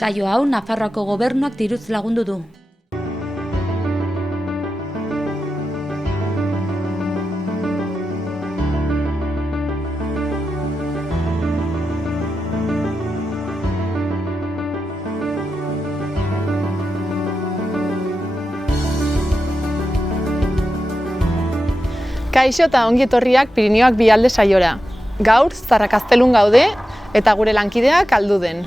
Saio hau Nafarroako gobernuak diruz lagundu du. Kaixo eta ongi etorriak Pirinioak Bialde saiora. Gaur, Zarrakaztelun gaude eta gure lankideak Alduden.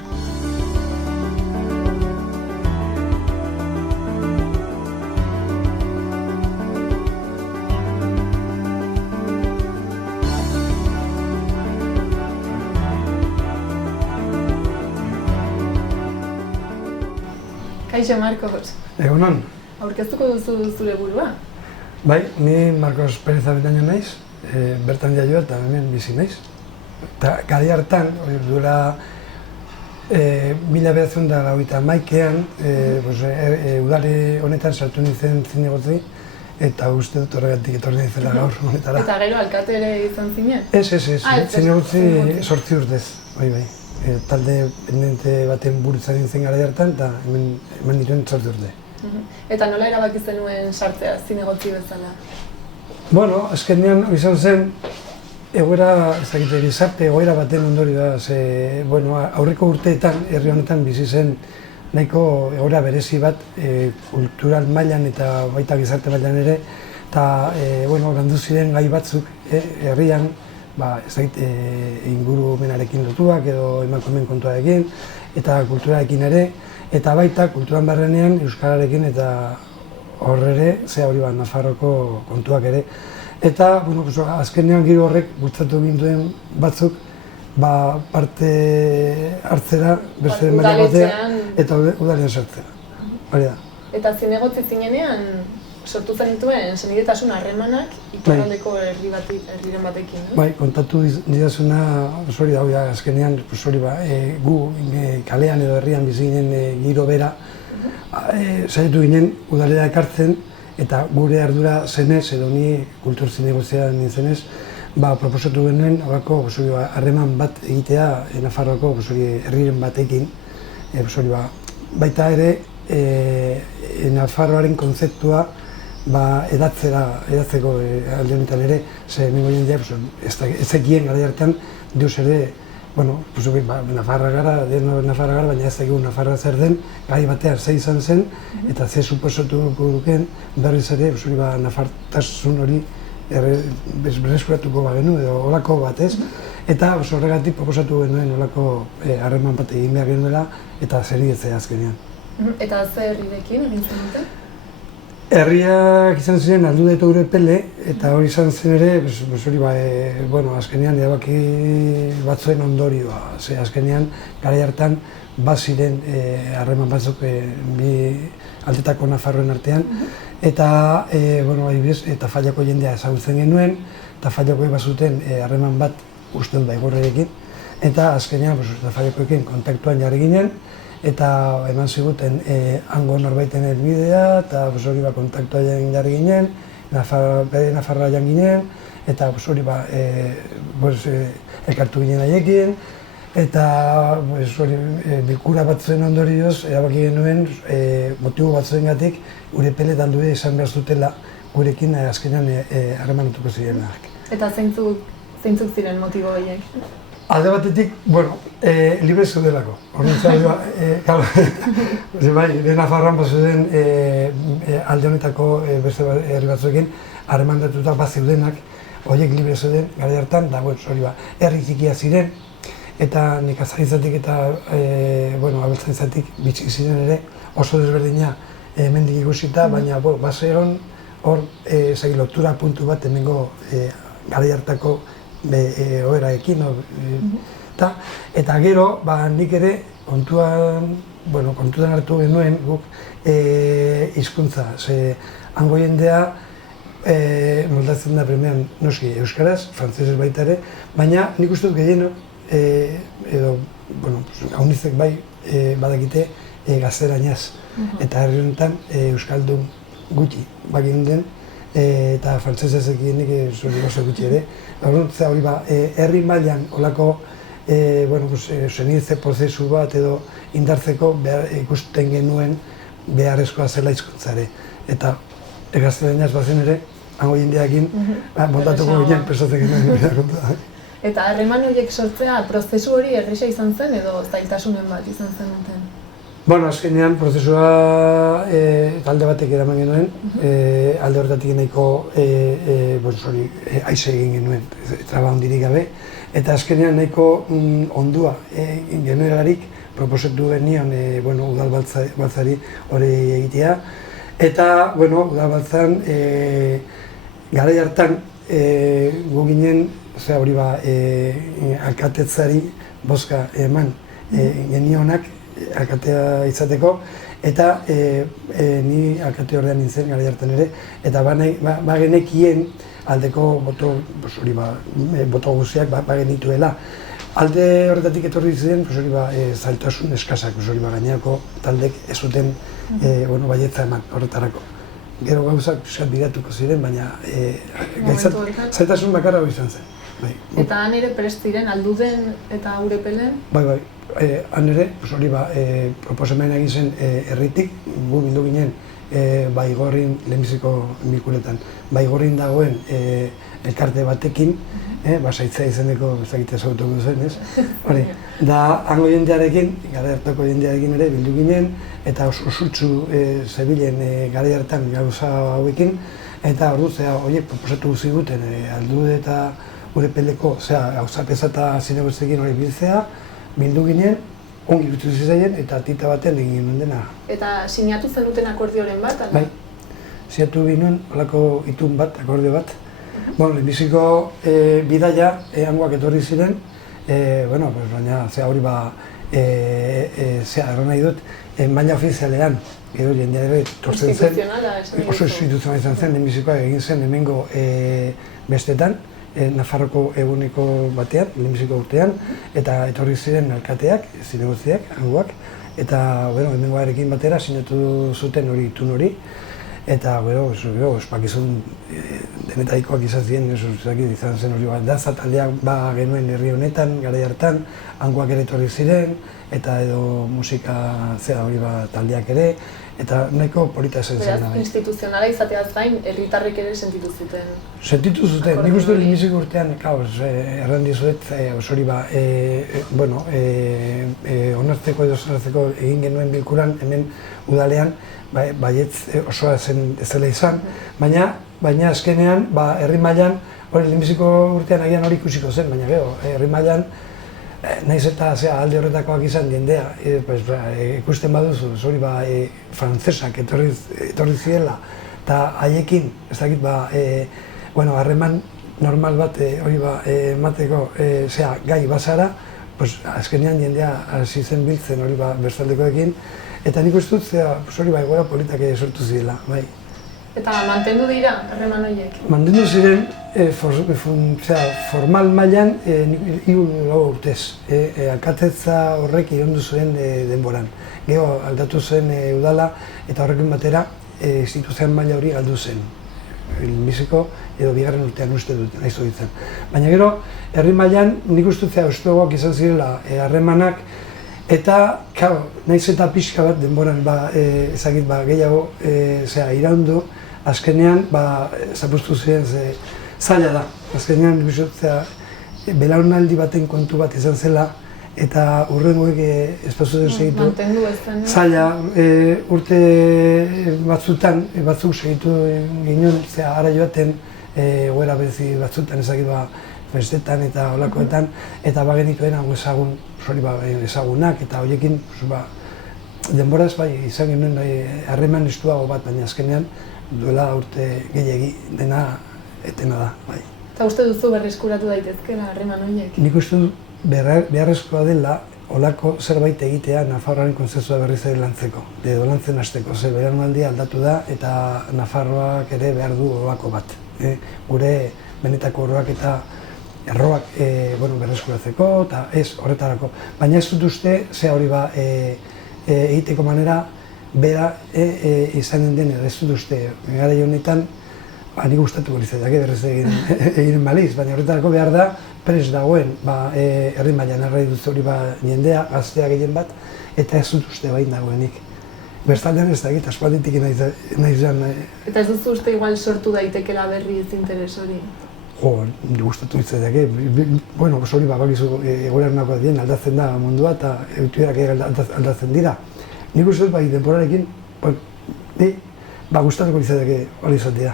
Kaixo, Marcos. Egunon. Aurkeztuko duzu zure burua? Bai, ni Marcos Pérez Abetaño naiz, bertan jaioa eta hemen bizi naiz. Eta garai hartan, duela 1991ean, udale honetan sartu nintzen zinegotzi, eta uste dut horregatik etorri nintzela gaur honetara. Eta gero alkate ere izan zinen? Ez, zinegotzi 8 urtez, bai. Talde pendente baten burutzan nintzen garai hartan, eta hemen niruen 8 urte. Eta nola erabaki zenuen sartzea zinegotzi bezala? Bueno, azkenean izan zen egoera, gizarte egoera baten ondorioa, aurreko urteetan, herri honetan bizi zen nahiko egoera berezi bat kultural mailan eta baita gizarte mailan ere, eta landu ziren gai batzuk herrian, ingurumenarekin lotuak edo emakumeen kontuarekin eta kulturarekin ere, eta baita kulturan barrenean euskararekin eta horre ere, Nafarroko kontuak ere. Eta azkenean giro horrek bultzatu gintuen batzuk parte hartzera, beste maila batea eta udalean sartzera. Hori da. Eta zinegotzi zinenean sortu zenituen senidetasun harremanak iparraldeko herriren batekin, no? Bai, kontatu didazuna, hori da, azkenean, gu kalean edo herrian bizi ginen giro bera, saiatu ginen udalera ekartzen, eta gure ardura zenez, edo ni kultur zinegotzian nintzenez, proposatu genuen horako harreman bat egitea Nafarroako herriren batekin, baita ere Nafarroaren kontzeptua edatzeko alde honetan ere, ze nengo jendea ez zekien gara hartan deus ere, Nafarra gara, baina ez dakigu Nafarra zer den, gai batean ze izan zen, eta ze suposatu duken berriz ere Nafartasun hori berreskuratuko bagenu edo olako bat ez, eta horregatik proposatu genuen olako harreman bat egin behar genuela eta zerietzea azkenean. Eta ze herrirekin egin zenuten? Herriak izan ziren Aldude eta Urepele, eta hori izan zen ere, azkenean erabaki batzuen ondorioa. Azkenean, garai hartan, baziren harreman batzuk bi aldetako Nafarroen artean, eta Tafallako jendea ezagutzen genuen, Tafallakoek bazuten harreman bat uste dut Baigorrerekin, eta azkenean Tafallakoekin kontaktuan jarri ginen, eta eman ziguten hango norbaiten helbidea, eta kontaktua jarri ginen, Nafarroa jan ginen, eta elkartu ginen haiekin, eta bilkura batzuen ondorioz erabaki genuen motibo batzuengatik Urepele eta Aldude izan behar zutela gurekin azkenean harremanatuko zirenak. Eta zeintzuk ziren motibo horiek? Alde batetik, libre zeudelako. Nafarroan bazuden alde honetako beste herri batzuekin harremandatuta bat zeudenak, horiek libre zeuden garai hartan, herri txikia ziren, eta nekazaritzatik eta abeltzaintzatik bitxik ziren ere oso desberdina hemendik ikusita, baina bazegon hor lotura puntu bat hemengo garai hartako oheraekin, eta gero, nik ere kontuan hartu genuen guk hizkuntza, hango jendea moldatzen da primeran noski euskaraz, frantzesez baita ere, baina nik uste dut gehieno, haunizek bai badakite gaztelaniaz, eta herri honetan euskaldun gutxi bakien den, eta frantzesez ekienik oso gutxi ere. Herri mailan olako senidetze prozesu bat edo indartzeko ikusten genuen beharrezkoa zela hizkuntzare. Eta gaztelaniaz bazen ere, hango jendeakin montatuko ginen prestatzen genuen. Eta harreman horiek sortzea, prozesu hori erresa izan zen edo zailtasunen bat izan zen duten? Bueno, azkenean prozesua talde batek eraman genuen, alde horretatik nahiko aize egin genuen, traba hondirik gabe. Eta azkenean nahiko ondua genuelarik proposatu genion udalbaltzari hori egitea. Eta, udalbaltzan, garai hartan gu ginen, alkatetzari bozka eman genionak alkatea izateko, eta ni alkate horrean nintzen garai hartan ere, eta bagenekien aldeko boto guztiak bagenituela. Alde horretatik etorri ziren, zailtasun eskasak, gainerako taldek ez zuten baietza eman horretarako. Gero gauzak biratuko ziren, baina zailtasun bakarra izan zen. Eta han ere prest ziren, Alduden eta Urepelen? Bai, han ere, proposamen egin zen herritik, gu bildu ginen Baigorrin lehenbiziko bilkuretan. Baigorrin dagoen elkarte batekin, Basaitzea izeneko ezagite ezagutuko zen, ez? Da, hango jendearekin, gara hartako jendearekin ere bildu ginen, eta osutsu zebilen gara hartan gauza hauekin, eta horiek proposatu ziguten Aldude eta Urepeleko, gauza peza eta zinegotzekin hori biltzea, bildu ginen, ongi iruditu zitzaien eta tita baten egin genuen dena. Eta sinatu zenuten akordioren bat? Bai, sinatu ginen olako itun bat, akordio bat. Lehenbiziko bidaia hangoak etorri ziren, baina hori erran nahi dut, maila ofizialean, gero jendea ere tortzen zen. Instituzionala, esan dugu. Oso instituzionala izan zen, lehenbizikoa egin zen hemengo bestetan, Nafarroko eguneko batean, lehenbiziko urtean, eta etorri ziren alkateak, zinegotziak, hangoak, eta hemengoarekin batera sinatu zuten hori itun hori, eta ospakizun denetaikoak izan ziren, izan zen hori bat, danza taldeak genuen herri honetan, garai hartan, hangoak ere etorri ziren, eta edo musika hori taldeak ere, eta nahiko polita esan zen. Beraz, instituzionala izateaz gain, herritarrek ere sentitu zuten? Sentitu zuten, nik uste lehenbiziko urtean, erran dizuet, onartzeko edo onartzeko egin genuen bilkuran, hemen udalean, baietz osoa zela izan, baina azkenean, herri mailan, lehenbiziko urtean agian hori ikusiko zen, baina gero, herri mailan, nahiz eta alde horretakoak izan jendea, ikusten baduzu, hori frantzesak etorri zirela, eta haiekin, ez dakit, harreman normal bat hori emateko gai bazara, azkenean jendea hasi zen biltzen hori bestaldekoekin, eta nik uste dut, hori egoera politak sortu zirela, bai. Eta mantendu dira, harreman horiek? Mantendu ziren, formal mailan, 3 urtez. Alkatetza horrek iraundu zuen denboran. Gero aldatu zen udala, eta horrekin batera, instituzioan maila hori galdu zen. Lehenbiziko edo bigarren urtean uste dut, nahi zoritzen. Baina gero, herri mailan, nik uste dut oztogoak izan zirela harremanak, eta, nahiz eta pixka bat denboran gehiago iraundu, azkenean, zapuztu ziren zaila da. Azkenean, belaunaldi baten kontu bat izan zela, eta hurrengoek ez bazuten segitu. Mantendu ez zen. Zaila, urte batzutan, batzuk segitu ginen, ara joaten, egoera berezi batzutan festetan eta holakoetan, eta bagenituen hau ezagunak, eta horiekin denboraz izan genuen harreman estuago bat, baina azkenean duela urte gehiagi dena etena da. Eta uste duzu berreskuratu daitezkela harreman horiek? Nik uste dut beharrezkoa dela olako zerbait egitea Nafarroaren kontzeptua berriz ere lantzeko, edo lantzen hasteko, ze belaunaldia aldatu da eta Nafarroak ere behar du olako bat. Gure benetako oroak eta erroak berreskuratzeko eta ez horretarako. Baina ez dut uste, hori egiteko manera bera izanen den, ez dut uste. Garai honetan, nik gustatuko litzateke berriz egin baliz, baina horretarako behar da prest dagoen herri mailan errai dut hori jendea, gaztea gehien bat, eta ez dut uste bain dagoenik. Bestaldean ez dakit, aspalditik nahi zen. Eta ez duzu uste igual sortu daitekela berri ez interes hori? Gustatu litzateke. Bueno, hori bakizu egoerarenakoa dien aldatzen da mundua eta eutuerak aldatzen dira. Nik uste dut denborarekin, gustatuko litzateke hori izatea.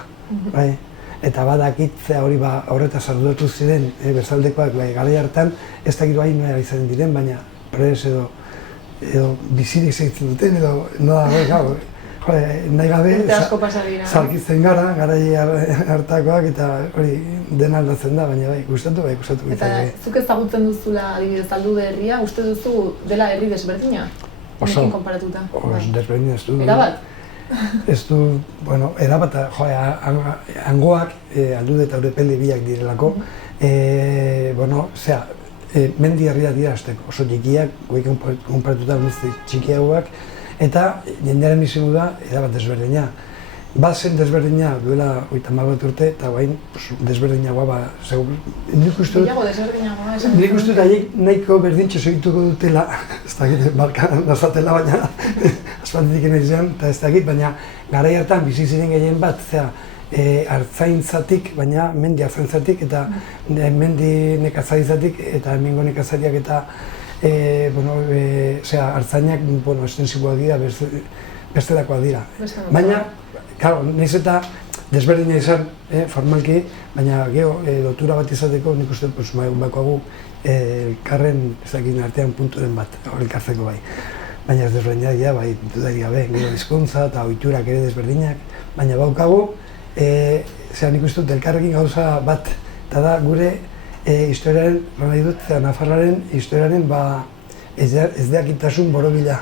Eta badakitzea hori horretaz arduratu ziren bezaldekoak garai hartan, ez dakit nola izan diren, baina pres edo bizirik segitzen duten edo nahi gabe zalkitzen gara, garai hartakoak eta hori dena aldatzen da, baina gustatu litzateke. Eta zuk ezagutzen duzula adibidez Aldude herria, uste duzu dela herri desberdina? Honekin konparatuta? Desberdina ez du. Erabat? Ez du, erabat, hangoak, Aldude eta Urepelde biak direlako, mendi herria dira azteko, oso txikiak, goik konparatuta txikiagoak, eta jendearen izango da erabat desberdina. Bazen desberdina duela 30 urte, eta bain desberdinagoa nik uste dut haiek nahiko berdintxo segituko dutela, ez dakit, barkan nazatela, baina aspalditik nahi zen, eta ez dakit, baina garai hartan bizi ziren gehien bat, hartzaintzatik, baina mendi hartzaintzatik eta mendi nekazaritzatik eta hemengo nekazariak eta hartzainak estensiboak dira, bestelakoak dira. Baina, nahiz eta desberdina izan formalki, baina geho lotura bat izateko nik uste bakoagu elkarren artean punturen bat elkartzeko bai. Baina ez desberdinak dira, dudari gabe, gero hizkuntza eta ohiturak ere desberdinak, baina baukagu nik uste dut elkarrekin gauza bat, eta da gure historiaren, nahi dut, Nafarraren historiaren ez deakitasun borobila.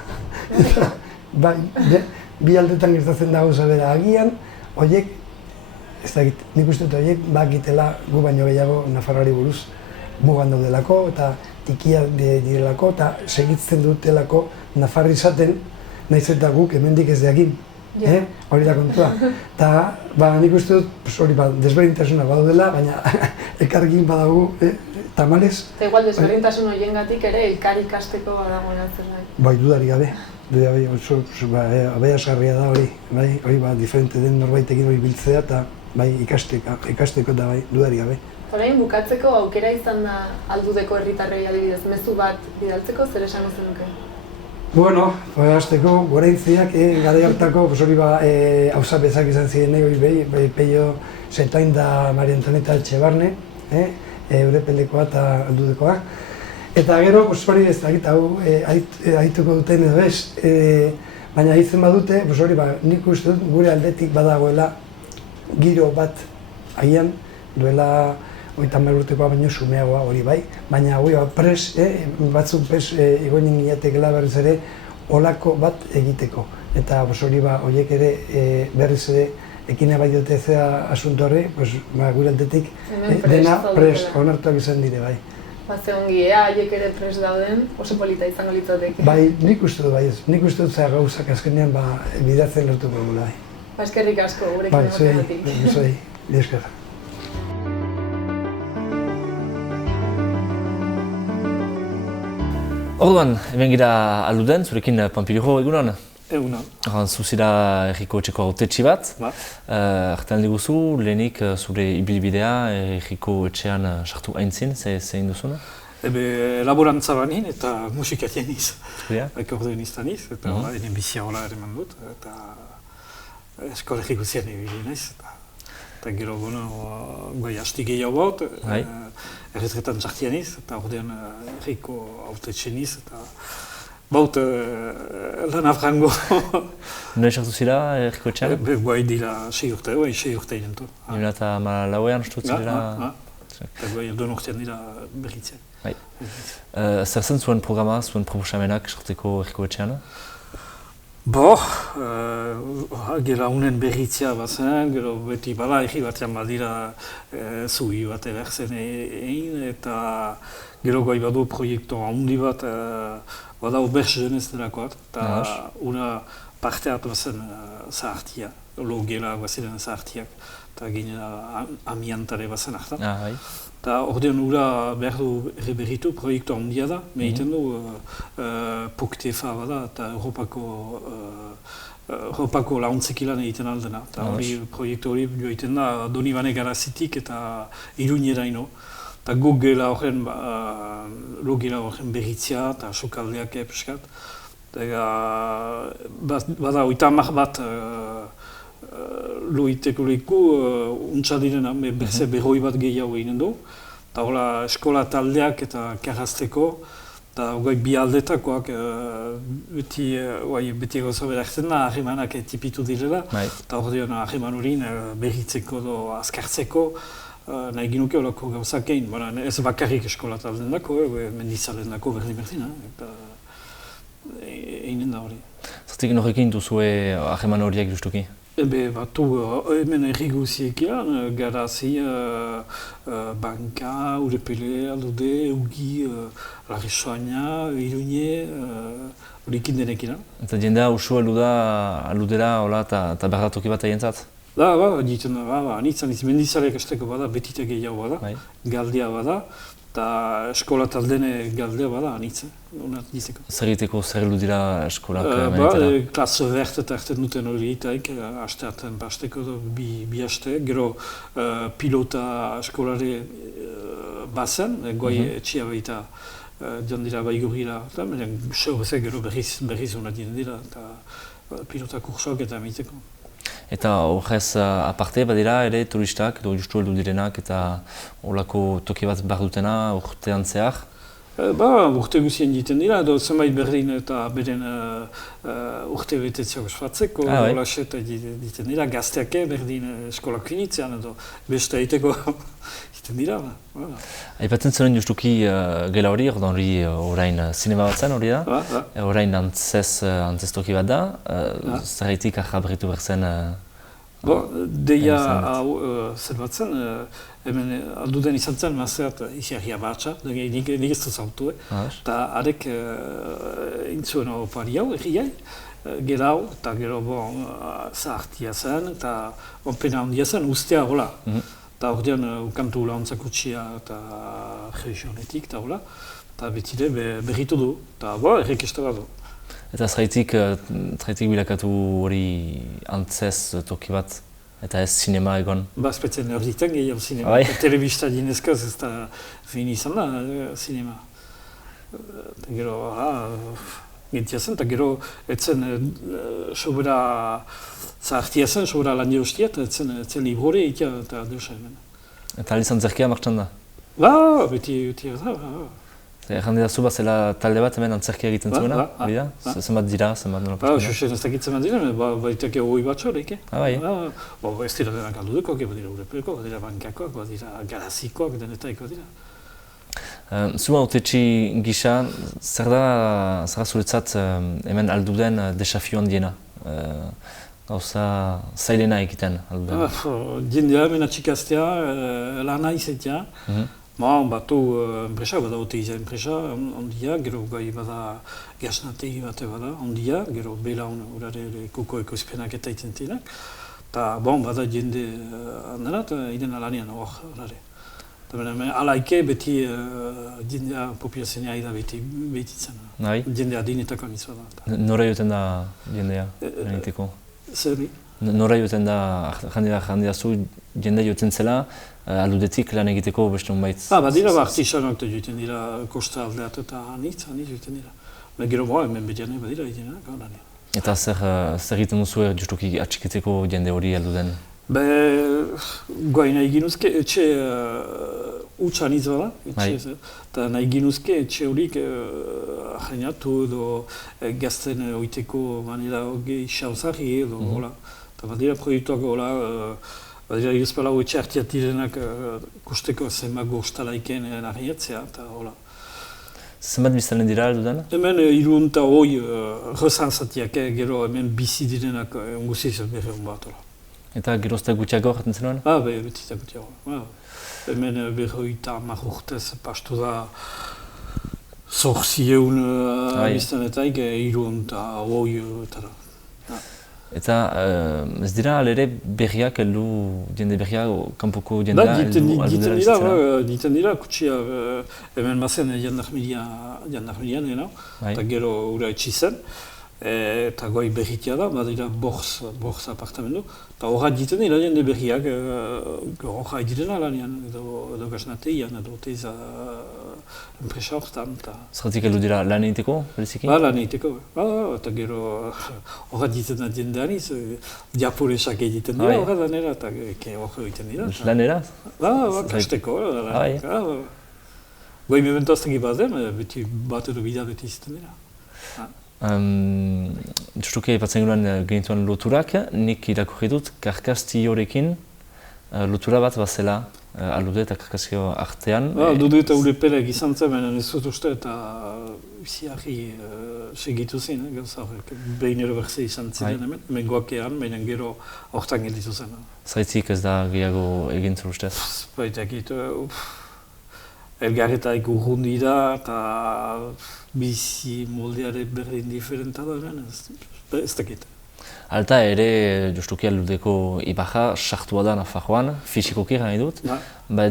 Bi aldetan gertatzen da gauza bera agian, horiek, ez dakit, nik uste dut horiek bakitela gu baino gehiago Nafarroari buruz mugan daudelako eta tikia direlako eta segitzen dutelako Nafarri izaten, nahiz eta guk hemendik ez deakin. Hori da kontua. Eta nik uste dut hori desberdintasuna badaudela, baina elkarrekin badago tamalez. Eta igual desberdintasun horiengatik ere elkar ikasteko badagoela zerbait. Bai, dudari gabe. Abeasgarria da hori, hori diferente den norbaitekin hori biltzea eta ikasteko eta dudari gabe. Orain bukatzeko aukera izan da Aldudeko herritarrei adibidez mezu bat bidaltzeko, zer esango zenuke? Bueno, hasteko goraintziak garai hartako hori hauzapezak izan ziren hori Peio Zetain da Maria Antonieta Etxebarne, Urepeldekoa eta Aldudekoa. Eta gero, hori ez dakit hau aituko duten edo ez, baina aitzen badute, hori nik uste dut gure aldetik badagoela giro bat agian duela 30 urtekoa baino sumeagoa hori bai, baina pres, batzuk pres egoinen gineatekela berriz ere olako bat egiteko. Eta hori horiek ere berriz ere ekine bai dute zea asunto horri, gure aldetik dena pres onartuak izan dire bai. Ze ongi, haiek ere pres dauden, oso polita izango litzateke. Bai, nik uste dut bai ez. Nik uste dut zera gauzak azkenean bidatzen lortuko gula bai. Eskerrik asko, gurekin egoteagatik. Bai, zuei, esker. Orduan, hemen gira Alduden, zurekin Pampilijo egunon? Egunon. Zuzira erriko etxeko autetxi bat. Artean diguzu, lehenik zure ibilbidea erriko etxean sartu aintzin, zein duzuna? Laborantza banin eta musikatien iz. Akordionista niz, eta ene bizia hola ereman dut, eta eskola erriko zian ebili naiz. Eta gero, goi hasti gehiago baut, erretretan sartian iz, eta ordean erriko autetxe niz, eta baut lan afrango. Nola sartu zira erriko etxean? Guai dira 6 urte, 6 urte egin du. 2014an uste zirela? Eta guai eldon urtean dira berritzean. Zer zen zuen programa, zuen proposamenak sarteko erriko etxean? Gero unen berritzea bazen, gero beti bada erri batean badira zuhi bat eberzen egin, eta gero goi badu proiektu handi bat bada Auberge Jeunesse delakoat, eta una parte hartu bazen zahartia, logela baziren zahartiak. eta ginera amiantare bazen hartan. Bai. Eta ordean ura behar du berritu, proiektu handia da, egiten du POCTEFA bada eta Europako launtzeki lan egiten aldena. Eta hori proiektu hori joiten da Donibane Garazitik eta Iruñeraino. Eta guk gela horren berritzea eta sokaldeak epeskat. Bada 30 bat loiteko leku untsa direna, berroi bat gehiago eginen du. Eta hola eskola taldeak eta karrazteko, eta bi aldetakoak beti gauza berakten da, ahemanak tipitu direla. Eta ordean aheman horin berritzeko edo azkartzeko, nahi ginuke horako gauzak egin. Ez bakarrik eskola talden dako, mendizalen dako berdin-berdina. Einen da hori. Zertik norrekin duzue aheman horiek justuki? Batu hemen erriguziekian, Garazi, Banka, Urepele, Aldude, Ugi, Larrisoaina, Iruñe, horikin denekin. Eta jendea usu aludera eta berdatoki bat egientzat? Egiten da, anitz, mendizaleak esteko bada, betite gehiago bada, galdea bada, eta eskola taldene galdea bada, anitz, honat dizeko. Zer egiteko zer dira eskolak? Klase bert eta erten duten hori egiteik, asteaten basteko bi aste, gero pilota eskolare bazen, goi etxia baita joan dira baigurira, eta seurrezek gero berriz honat dira, eta pilota kursoak eta egiteko. Eta horrez aparte badira ere turistak edo justu heldu direnak eta holako toki bat behar dutena urtean zehar? Urte guzien egiten dira, edo zenbait berdin eta beren urte betetzeak ospatzeko, holaxet egiten dira, gazteak berdin eskolak finitzean edo beste egiteko egiten dira. Aipatzen zuen justuki gela hori, orain zinema bat zen hori da, orain antzez toki bat da, zerretik ahabritu berzen? Deia hau zer bat zen, hemen alduden izan zen mazeat iziarria batxa, nik ez dut zautu, eta arek intzuen opari hau, erriai, gero hau, eta gero zahartia zen, eta pena handia zen, ustea hola. Eta ordean ukantu launtzak utxia eta regionetik eta hola, eta betide berritu du, eta errekesta bat du. Eta zerretik bilakatu hori antzez toki bat, eta ez sinema egon? Spetzen erditan gehiago sinema, telebista dinezkaz ez da fin izan da sinema. Eta gero, gintia zen, eta gero etzen sobera zahartia zen, sobera lan jostia, eta etzen librore egitea eta deusa hemen. Eta alizan zerkia martxan da? Beti da. Errandi da zu bat zela talde bat hemen antzerkia egiten zuena, hori da? Zenbat dira, zenbat nola paskuna? Xuxen ez dakit zenbat dira, baitake hoi batxo horreike. Bai? Ez dira denak aldudekoak, badira Urepelkoak, badira Bankakoak, badira Garazikoak, denetaikoak dira. Zua autetxi gisa, zer da zuretzat hemen alduden desafio handiena? Gauza zailena egiten alduden? Jendea hemen atxikaztea, lana izatea. Batu enpresa, bada oteiza enpresa ondia, gero gai bada gasnategi bate bada ondia, gero belaun urare kuko ekoizpenak eta itentenak. Eta bada jende handena eta idena lanean horare. Alaike beti jendea populazioa da behititzen. Jendea dinetako aniz bada. Nora joten da jendea egiteko? Zerri? Nora joten da jendea zu jende joten zela aldudetik lan egiteko beste honbait? Badira artisanok joten dira kosta aldeat eta anitz joten dira. Gero hemen bediane badira egiten dira. Eta zer egiten duzu justuki atxikitzeko jende hori alduden? Guai nahi ginuzke etxe utxa anitz bada, eta nahi ginuzke etxe horik ahainatu edo gazten oiteko manera xauzarri edo hola. Eta badira proiektuak hola, badira iruzpalau etxe hartiat direnak kosteko zenbat gostalaiken nahiatzea eta hola. Zenbat biztalen dira aldudan? Hemen irun eta hoi rezantzatiak, gero hemen bizi direnak onguziz berre hon bat hola. Eta gerozta gutxiago jaten zenuen? Beti eta gutxiago. Hemen berroita marrurtez pastu da zortzieun biztanetaik irun eta hoi eta da. Eta ez dira alere berriak heldu, jende berriak, kanpoko jendea heldu dela bizitzera? Diten dira, kutsia hemen bazen jandarmerian, eta gero ura etxi zen, eta goi berritia da, badira borz apartamendu, eta horra diten dira jende berriak, horra edirena lanian, edo gaznateian, edo teiza enpresa horretan. Zergatik heldu dira lan egiteko, bereziki? Lan egiteko, eta gero horra diten da jendeaniz, diaporesak egiten dira horra lanera, eta horra egiten dira. Lanera? Kasteko, goi mementaztegi bazen, beti bat edo bidea beti izten dira. Justuki aipatzen genituen loturak, nik irakurri dut Karkastiorekin lotura bat bazela Alude eta Karkastio artean. Alude eta Urepelek izan zen, ez dut uste eta biziarri segitu zen, gauza horrek, behin ero berze izan ziren hemen, mengoak eran, baina gero horretan gelditu zen. Zaitzik ez da gehiago egin zer ustez? Baitak elgarretaik urrundi da, eta bizi moldeare berdin diferenta da, ez dakit. Alta ere, justuki Aludeko ibarra sartua da Nafarroan, fisikoki gana dut.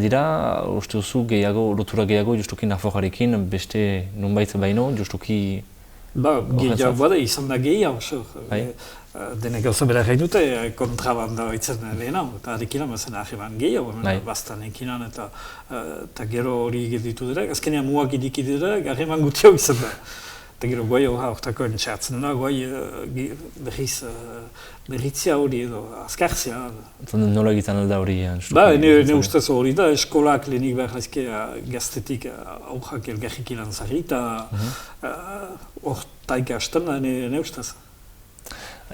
Dira, uste duzu lotura gehiago justuki Nafarroarekin, beste nunbait baino, justuki... Gehiago bada, izan da gehiago, denek gauza bera egin dute kontrabanda baitzen lehenau, eta arekin amazen aheban gehiago, bastan ekinan eta gero hori egeditu dira, azkenean muak idiki dira, aheban gutiago izan da. Eta gero guai horretako entxeatzen da, guai berritzia hori edo, azkartzea. Nola egiten alda hori? Ne ustez hori da, eskolak lehenik behar ezkea gaztetik aurrak elgarrik ilan zarri, eta hortaik hasten da ne ustez.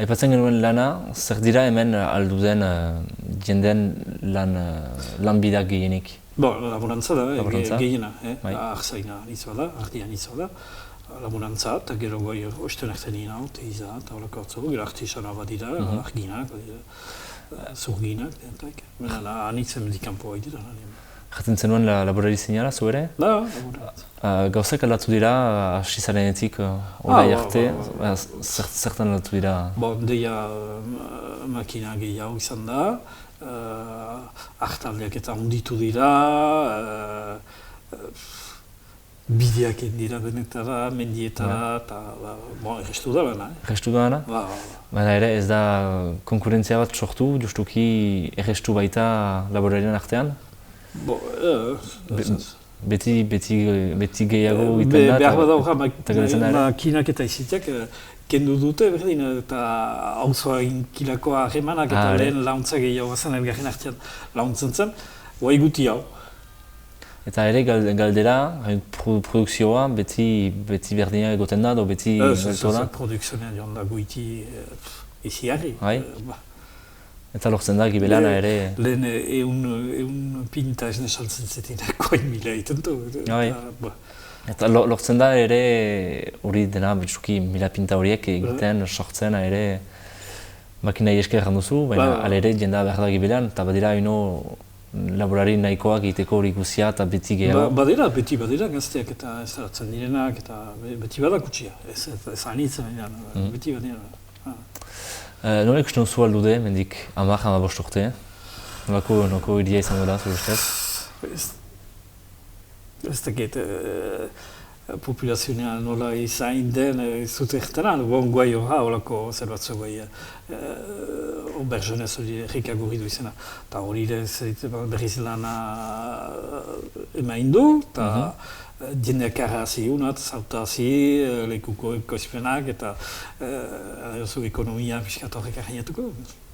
Aipatzen genuen lana, zer dira hemen Alduden jenden lanbidak gehienik? Laborantza da, gehiena, arzaina nizua da, ardia nizua da. Laborantza, eta gero goi ostenerten ina, teiza, eta horako hartzu, gero artisana bat dira, arginak, zurginak, eta anitzen medikampoa dira. Jaten zenuen laborari zinara, zu ere? Laborantza. Gauzak aldatu dira, hasi zarenetik orai arte, zertan aldatu dira? Deia makina gehiago izan da, hartaldeak eta onditu dira, bideak dira denetara, mendietara, eta errestu da bana. Errestu da bana? Baina ere ez da konkurentzia bat sortu, justuki errestu baita laborarien artean? Beti gehiago egiten da? Behar bada horra, makinak eta iziteak kendu dute berdin, eta hauzoa inkilako harremanak eta lehen launtza gehiago zen elgarren artean launtzen zen, guai guti hau. Eta ere galdera, produkzioa beti berdina egoten da, edo beti galtu da? Produkzioa joan da guiti iziarri. Eta lortzen da, gibelana ere... Lehen egun pinta ez nesaltzen zetinako 1.000 egiten du. Eta lortzen da ere hori dena, betxuki 1.000 pinta horiek egiten, sortzen ere makina esker erran duzu, baina alere jendea behar da gibelean, eta badira laborari nahikoak egiteko hori guzia eta beti gehiago. Beti badira gazteak eta ez daratzen direnak eta beti badakutsia, ez anitzen beti badira. Nola ikusten duzu Alude, mendik 10-15 urte? Nolako iria izango da, zure ustez? Ez dakit, populazioa nola izain den, ez dut egitenan, guai horako zer batzu guai aubergenez hori errika gurri du izena. Eta hori berriz lana emain du, eta jendeak arrazi unat, zautazi, lekuko ekoizpenak eta ekonomia piskat horrek arrainatuko.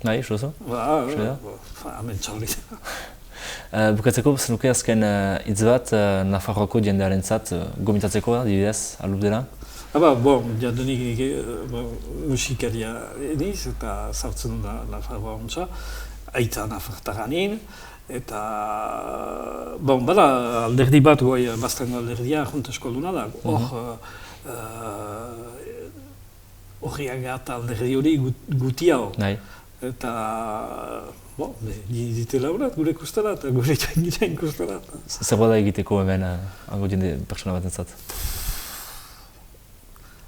Bai, sozo? Hemen txauri. Bukatzeko, zenuke azken hitz bat Nafarroako jendearen zat gomitatzeko da, dibidez, Aludera? Jadenik musikaria eniz eta zartzen da Nafarroa ontsa, aita Nafartaranin, eta bada alderdi bat guai bastango alderdia junta eskolduna da, horriaga eta alderdi hori guti hau. Eta ditela horat gure kustara eta gure jaingirean kustara. Zer bada egiteko hemen hango jende pertsona bat entzat?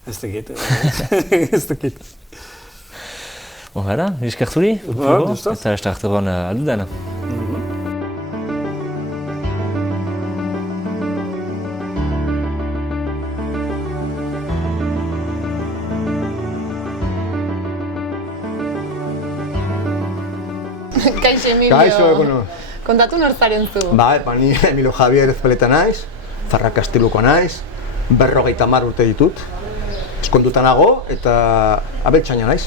Ez dakit. Hora, eskerturi, Gustav. eta estarteron aldudan. Kaixo, Emilio. Kaixo, egunon. Kontatu nor zaren zu? Ni Emilio Javier Ezpeleta naiz, Zarra Kastiluko naiz, 50 urte ditut. Eskonduta nago eta abeltzaina naiz.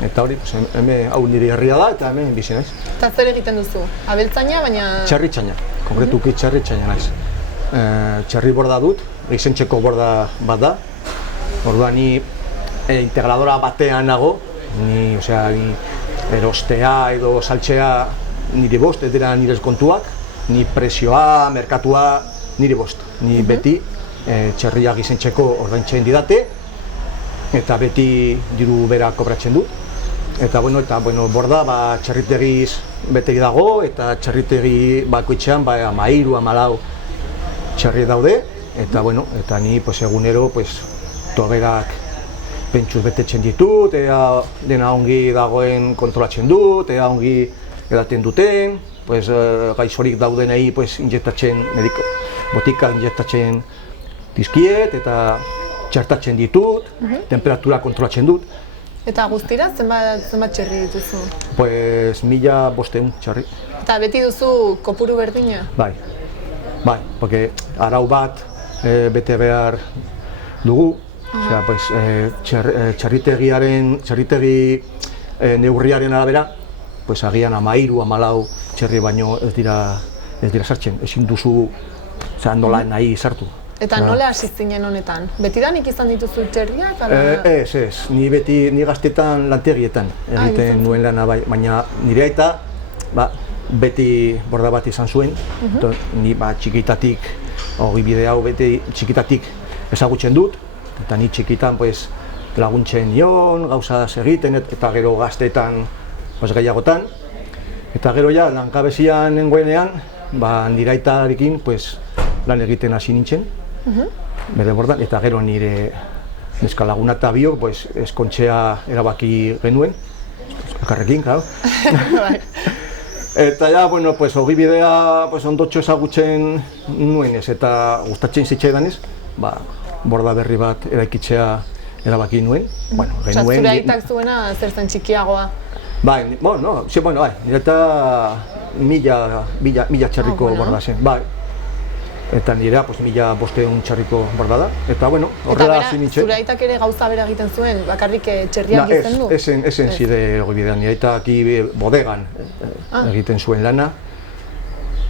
Eta hori, hemen hau nire herria da eta hemen bizi naiz. Eta zer egiten duzu? Abeltzaina, baina... Txarritzaina, konkretuki txarritzaina naiz. Txarri borda dut, gizentxeko borda bat da. Orduan ni integradora batean nago, ni erostea edo saltzea nire bost, ez dira nire kontuak, ni presioa, merkatua nire bost. Ni beti txerria gizentxeko ordaintzen didate, eta beti diru bera kobratzen dut. Eta borda txerritegiz betegi dago, eta txerritegi bakoitzean 13-14 txerri daude, eta ni egunero toberak pentsuz betetzen ditut, ea dena ongi dagoen kontrolatzen dut, ea ongi edaten duten, gaixorik daudenei botika injektatzen dizkiet eta txertatzen ditut, temperatura kontrolatzen dut. Eta guztira, zenbat txerri dituzu? 1500 txerri. Eta beti duzu kopuru berdina? Bai, porque arau bat bete behar dugu. Txerritegi neurriaren arabera, agian 13-14 txerri baino ez dira sartzen, ezin duzu nola nahi sartu. Eta nola hasi zinen honetan? Betidanik izan dituzu txerriak? Ez, ni gaztetan lantegietan egiten nuen lana, baina nire aita beti borda bat izan zuen, ni txikitatik, bide hau beti txikitatik ezagutzen dut, eta ni txikitan laguntzen nion, gauza egiten, eta gero gaztetan gehiagotan. Eta gero langabezian nengoenean, nire aitarekin lan egiten hasi nintzen, bere bordan, eta gero nire neska laguna eta biok eskontzea erabaki genuen, elkarrekin, klaro. Eta ogibidea ondotxo ezagutzen nuenez eta gustatzen zitzaidanez, borda berri bat eraikitzea erabaki nuen. Zure aitak zuena zer zen txikiagoa? Nire eta 1000 txerriko borda zen. Eta nire 1500 txerriko borda da. Eta horrela hasi nintzen. Zure aitak ere gauza bera egiten zuen, bakarrik txerriak egiten du? Ezen zire ogibidean, nire aitak bodegan egiten zuen lana,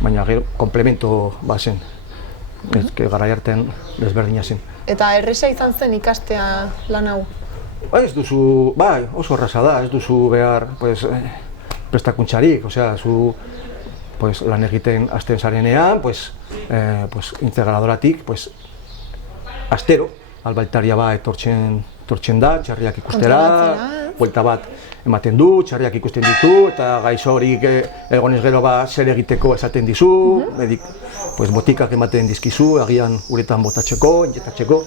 baina komplemento bat zen. Garai artean desberdina zen. Eta erresa izan zen ikastea lan hau? Ez duzu, oso erraza da, ez duzu behar prestakuntzarik, zu lan egiten hasten zarenean, integradoratik, astero, albaitaria bat etortzen da, txarriak ikustera, buelta bat ematen du, txarriak ikusten ditu, eta gaixo horik egonez gero zer egiteko esaten dizu, botikak ematen dizkizu, agian uretan botatzeko, injektatzeko,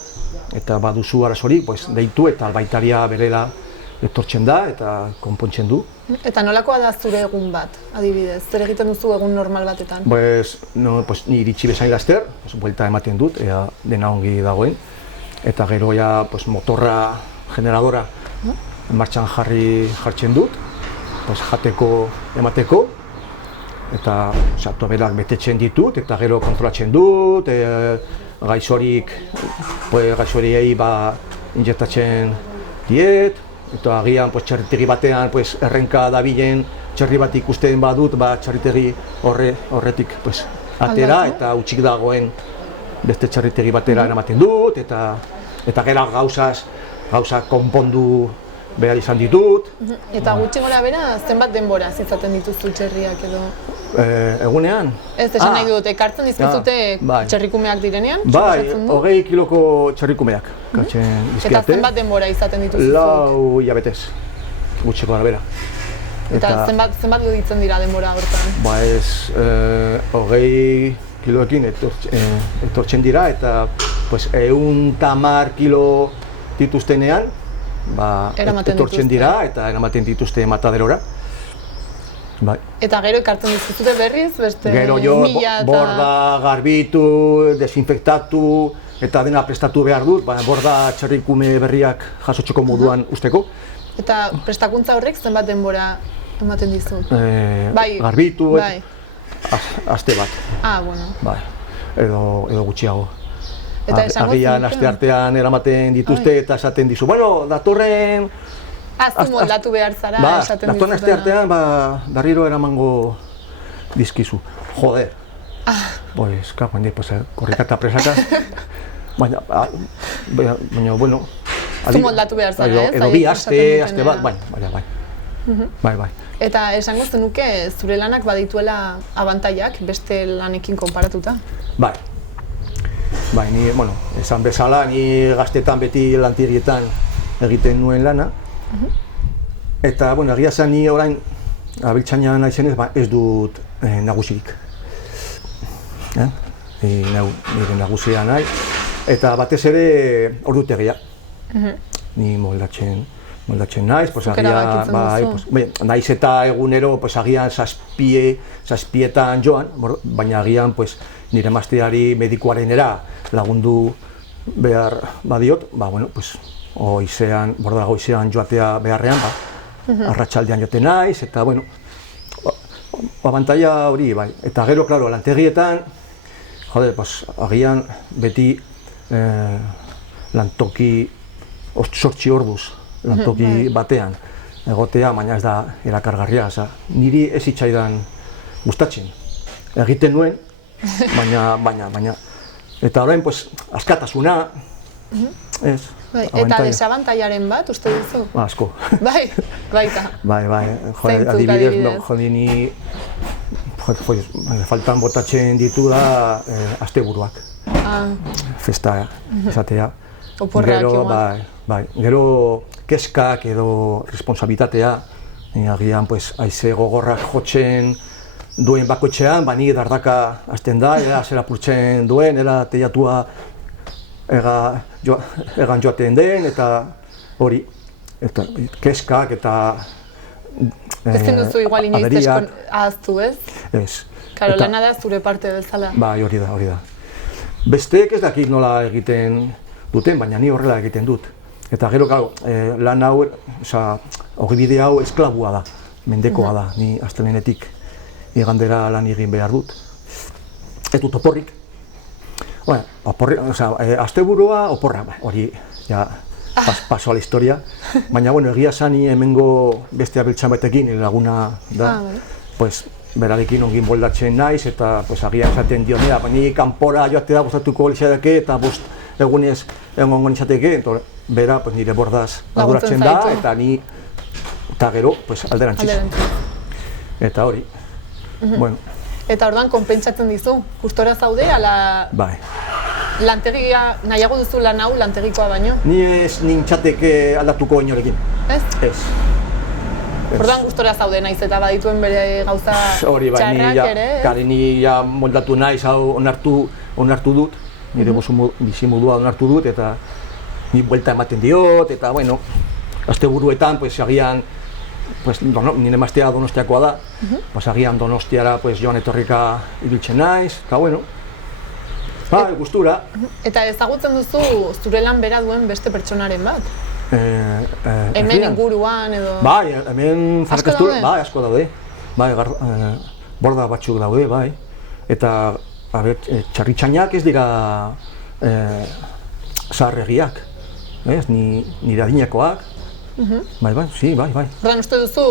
eta baduzu arazorik, deitu eta albaitaria berela etortzen da eta konpontzen du. Eta nolakoa da zure egun bat, adibidez? Zer egiten duzu egun normal batetan? Ni iritsi bezain laster, buelta ematen dut, ea dena ongi dagoen. Eta gero motorra, generadora, martxan jartzen dut, jateko emateko. Eta toberak betetzen ditut, eta gero kontrolatzen dut, gaixoriei injektatzen diet, eta agian txerritegi batean errenka dabilen txerri bat ikusten badut, txerritegi horretik atera eta utxik dagoen beste txerritegi batera eramaten dut, eta gero gauza konpondu behar izan ditut. Eta gutxi gora bera, zenbat denbora izaten dituzu txerriak edo? Egunean? Ez, esan nahi dut, ekartzen dizkizute txerrikumeak direnean? 20 kiloko txerrikumeak kartzen dizkiate. Eta zenbat denbora izaten dituzu? 4 hilabetez, gutxi gora bera. Eta zenbat ditzen dira denbora hortan? 20 kiloekin etortzen dira, eta 110 kilo dituztenean, etortzen dira eta eramaten dituzte mataderora. Bai. Eta gero ekartzen dituzute berriz, beste gero jo, borda, garbitu, desinfektatu eta dena prestatu behar dut, borda txerrikume berriak jasotxeko moduan usteko. Eta prestakuntza horrek zenbat denbora ematen dizut? Garbitu, aste bat. Bueno. Bai, edo gutxiago. Eta esango agian aste artean eramaten dituzte eta esaten dizu, bueno, datorren... Zu moldatu behar zara esaten datorren aste artean, darriro eramango dizkizu. Joder. Pues, korrika eta presaka. Baina, bueno... Zu moldatu behar zara, edo bi aste bat, bai. Eta esango zenuke zure lanak badituela abantaiak beste lanekin konparatuta? Bai, ni, esan bezala, ni gaztetan beti lantegietan egiten nuen lana. Eta, egia zen ni orain abiltzaina naizenez, ez dut nagusirik. Nire nagusia nahi. Eta batez ere ordutegia. Ni moldatzen naiz, naiz eta egunero agian zazpietan joan, baina agian nire emazteari medikuarenera lagundu behar badiot, goizean joatea beharrean, arratsaldean joate naiz, eta abantaila hori, bai. Eta gero, klaro, lantegietan, agian beti lantoki 8 orduz lantoki batean egotea, baina ez da erakargarria, niri ez hitzaidan gustatzen. Egiten nuen, baina. Eta orain, askatasuna, ez. Eta desabantailaren bat, uste duzu? Asko. Bai, baita. Bai, adibidez, ni faltan botatzen ditu da asteburuak. Festa esatea. Oporrak igual. Gero keskak edo responsabilitatea, agian haize gogorrak jotzen duen bakoitzean, ni dardaka hasten da, zera apurtzen duen, teiatua egan joaten den, eta hori, keskak eta ezin duzu igual inoiz ahaztu, ez? Ez. Karo, lana da zure parte bezala. Bai, hori da. Besteek ez dakit nola egiten duten, baina ni horrela egiten dut. Eta gero, lan hau, ogibide hau esklabua da, mendekoa da, ni astelehenetik igandera lan egin behar dut. Ez dut oporrik. Asteburua oporra, hori paso a la historia. Baina, egia zani hemengo beste abiltzan batekin laguna da. Berarekin ongin boldatzen naiz eta agian esaten dionea, ni kanpora joatea gustatuko litzateke eta bost egunez egongo nitzateke, bera nire bordaz arduratzen da eta ni eta gero alderantziz. Eta hori. Eta orduan konpentsatzen dizu, gustora zaude ala lantegia nahiago duzu lan hau lantegikoa baino? Ni ez nintzateke aldatuko inorekin. Ez? Ez. Orduan gustora zaude naiz eta badituen bere gauza txarrak ere, ez? Hori, ni moldatu naiz hau onartu dut, nire bizimodua onartu dut eta ni buelta ematen diot eta asteburuetan agian nire emaztea Donostiakoa da, agian Donostiara joan etorrika ibiltzen naiz, eta gustura. Eta ezagutzen duzu zure lan bera duen beste pertsonaren bat? Hemen inguruan edo... Bai, hemen zarkastura, bai, asko daude. Bai, borda batzuk daude, bai. Eta, txarritxainak ez dira zaharregiak, nire adinekoak. Bai, bai. Ordan uste duzu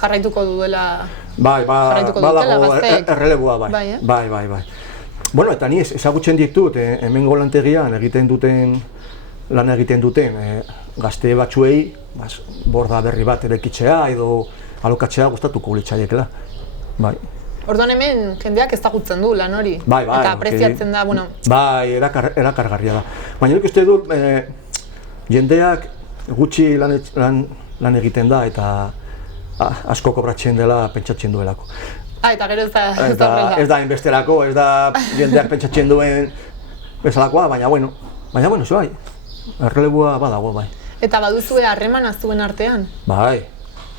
jarraituko duela... Bai, badago erreleboa, bai. Bai. Bueno, eta ni ezagutzen ditut, hemengo lantegian lan egiten duten gazte batzuei borda berri bat erekitzea edo alokatzea gustatuko litzaiekela. Bai. Orduan hemen jendeak ezagutzen du lan hori. Bai. Eta apreziatzen da, Bai, erakargarria da. Baina nik uste dut jendeak gutxi lan egiten da eta asko kobratzen dela pentsatzen duelako. Eta gero ez da horrela. Ez da inbesterako, ez da jendeak pentsatzen duen bezalakoa, baina bueno, bai. Erreleboa badago, bai. Eta baduzue harremana zuen artean? Bai.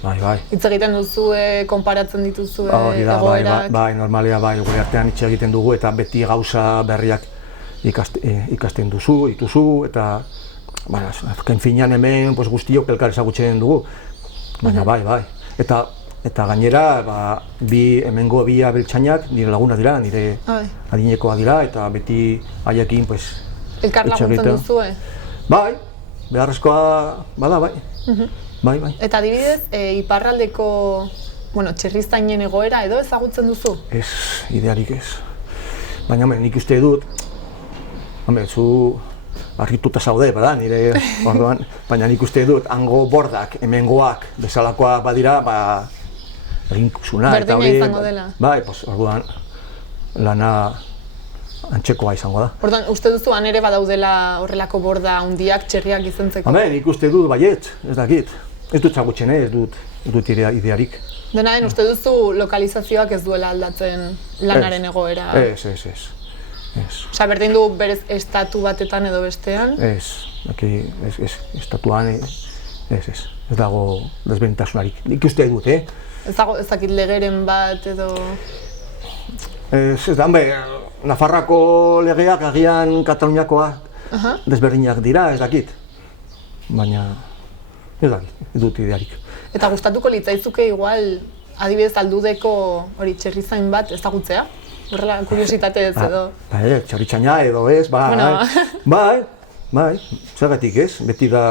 Hitz egiten duzue, konparatzen dituzue egoerak? Bai, normalia bai, gure artean hitz egiten dugu eta beti gauza berriak ikasten dituzu, eta azken finean hemen guztiok elkar ezagutzen dugu, baina bai. Eta gainera, hemengo bi abeltzainak nire lagunak dira, nire adinekoak dira, eta beti haiekin elkar laguntzen duzue? Bai, beharrezkoa bada, bai. Bai. Eta adibidez, iparraldeko txerrizainen egoera edo ezagutzen duzu? Ez, idearik ez. Baina nik uste dut, zu argituta zaude, bada, nire orduan, baina nik uste dut, hango bordak, hemengoak, bezalakoak badira, eginkuzuna eta hori... Berdina izango dela? Bai, orduan, lana antzekoa izango da. Orduan, uste duzu ere badaudela horrelako borda handiak txerriak izentzeko? Nik uste dut baietz, ez dakit. Ez dut zagutzen, ez dut idearik. Dena den, uste duzu lokalizazioak ez duela aldatzen lanaren egoera? Ez. Osa, berdin du berez estatu batetan edo bestean? Ez, estatuan ez dago desberdintasunarik. Nik uste dut, Ez dakit legeren bat edo... Ez da, Nafarrako legeak agian Kataluniakoak desberdinak dira, ez dakit. Baina, ez dut idearik. Eta gustatuko litzaizuke igual, adibidez Aldudeko hori txerrizain bat ezagutzea? Horrela, kuriositatez edo... Txerritzaina edo ez, bai, zergatik ez, beti da...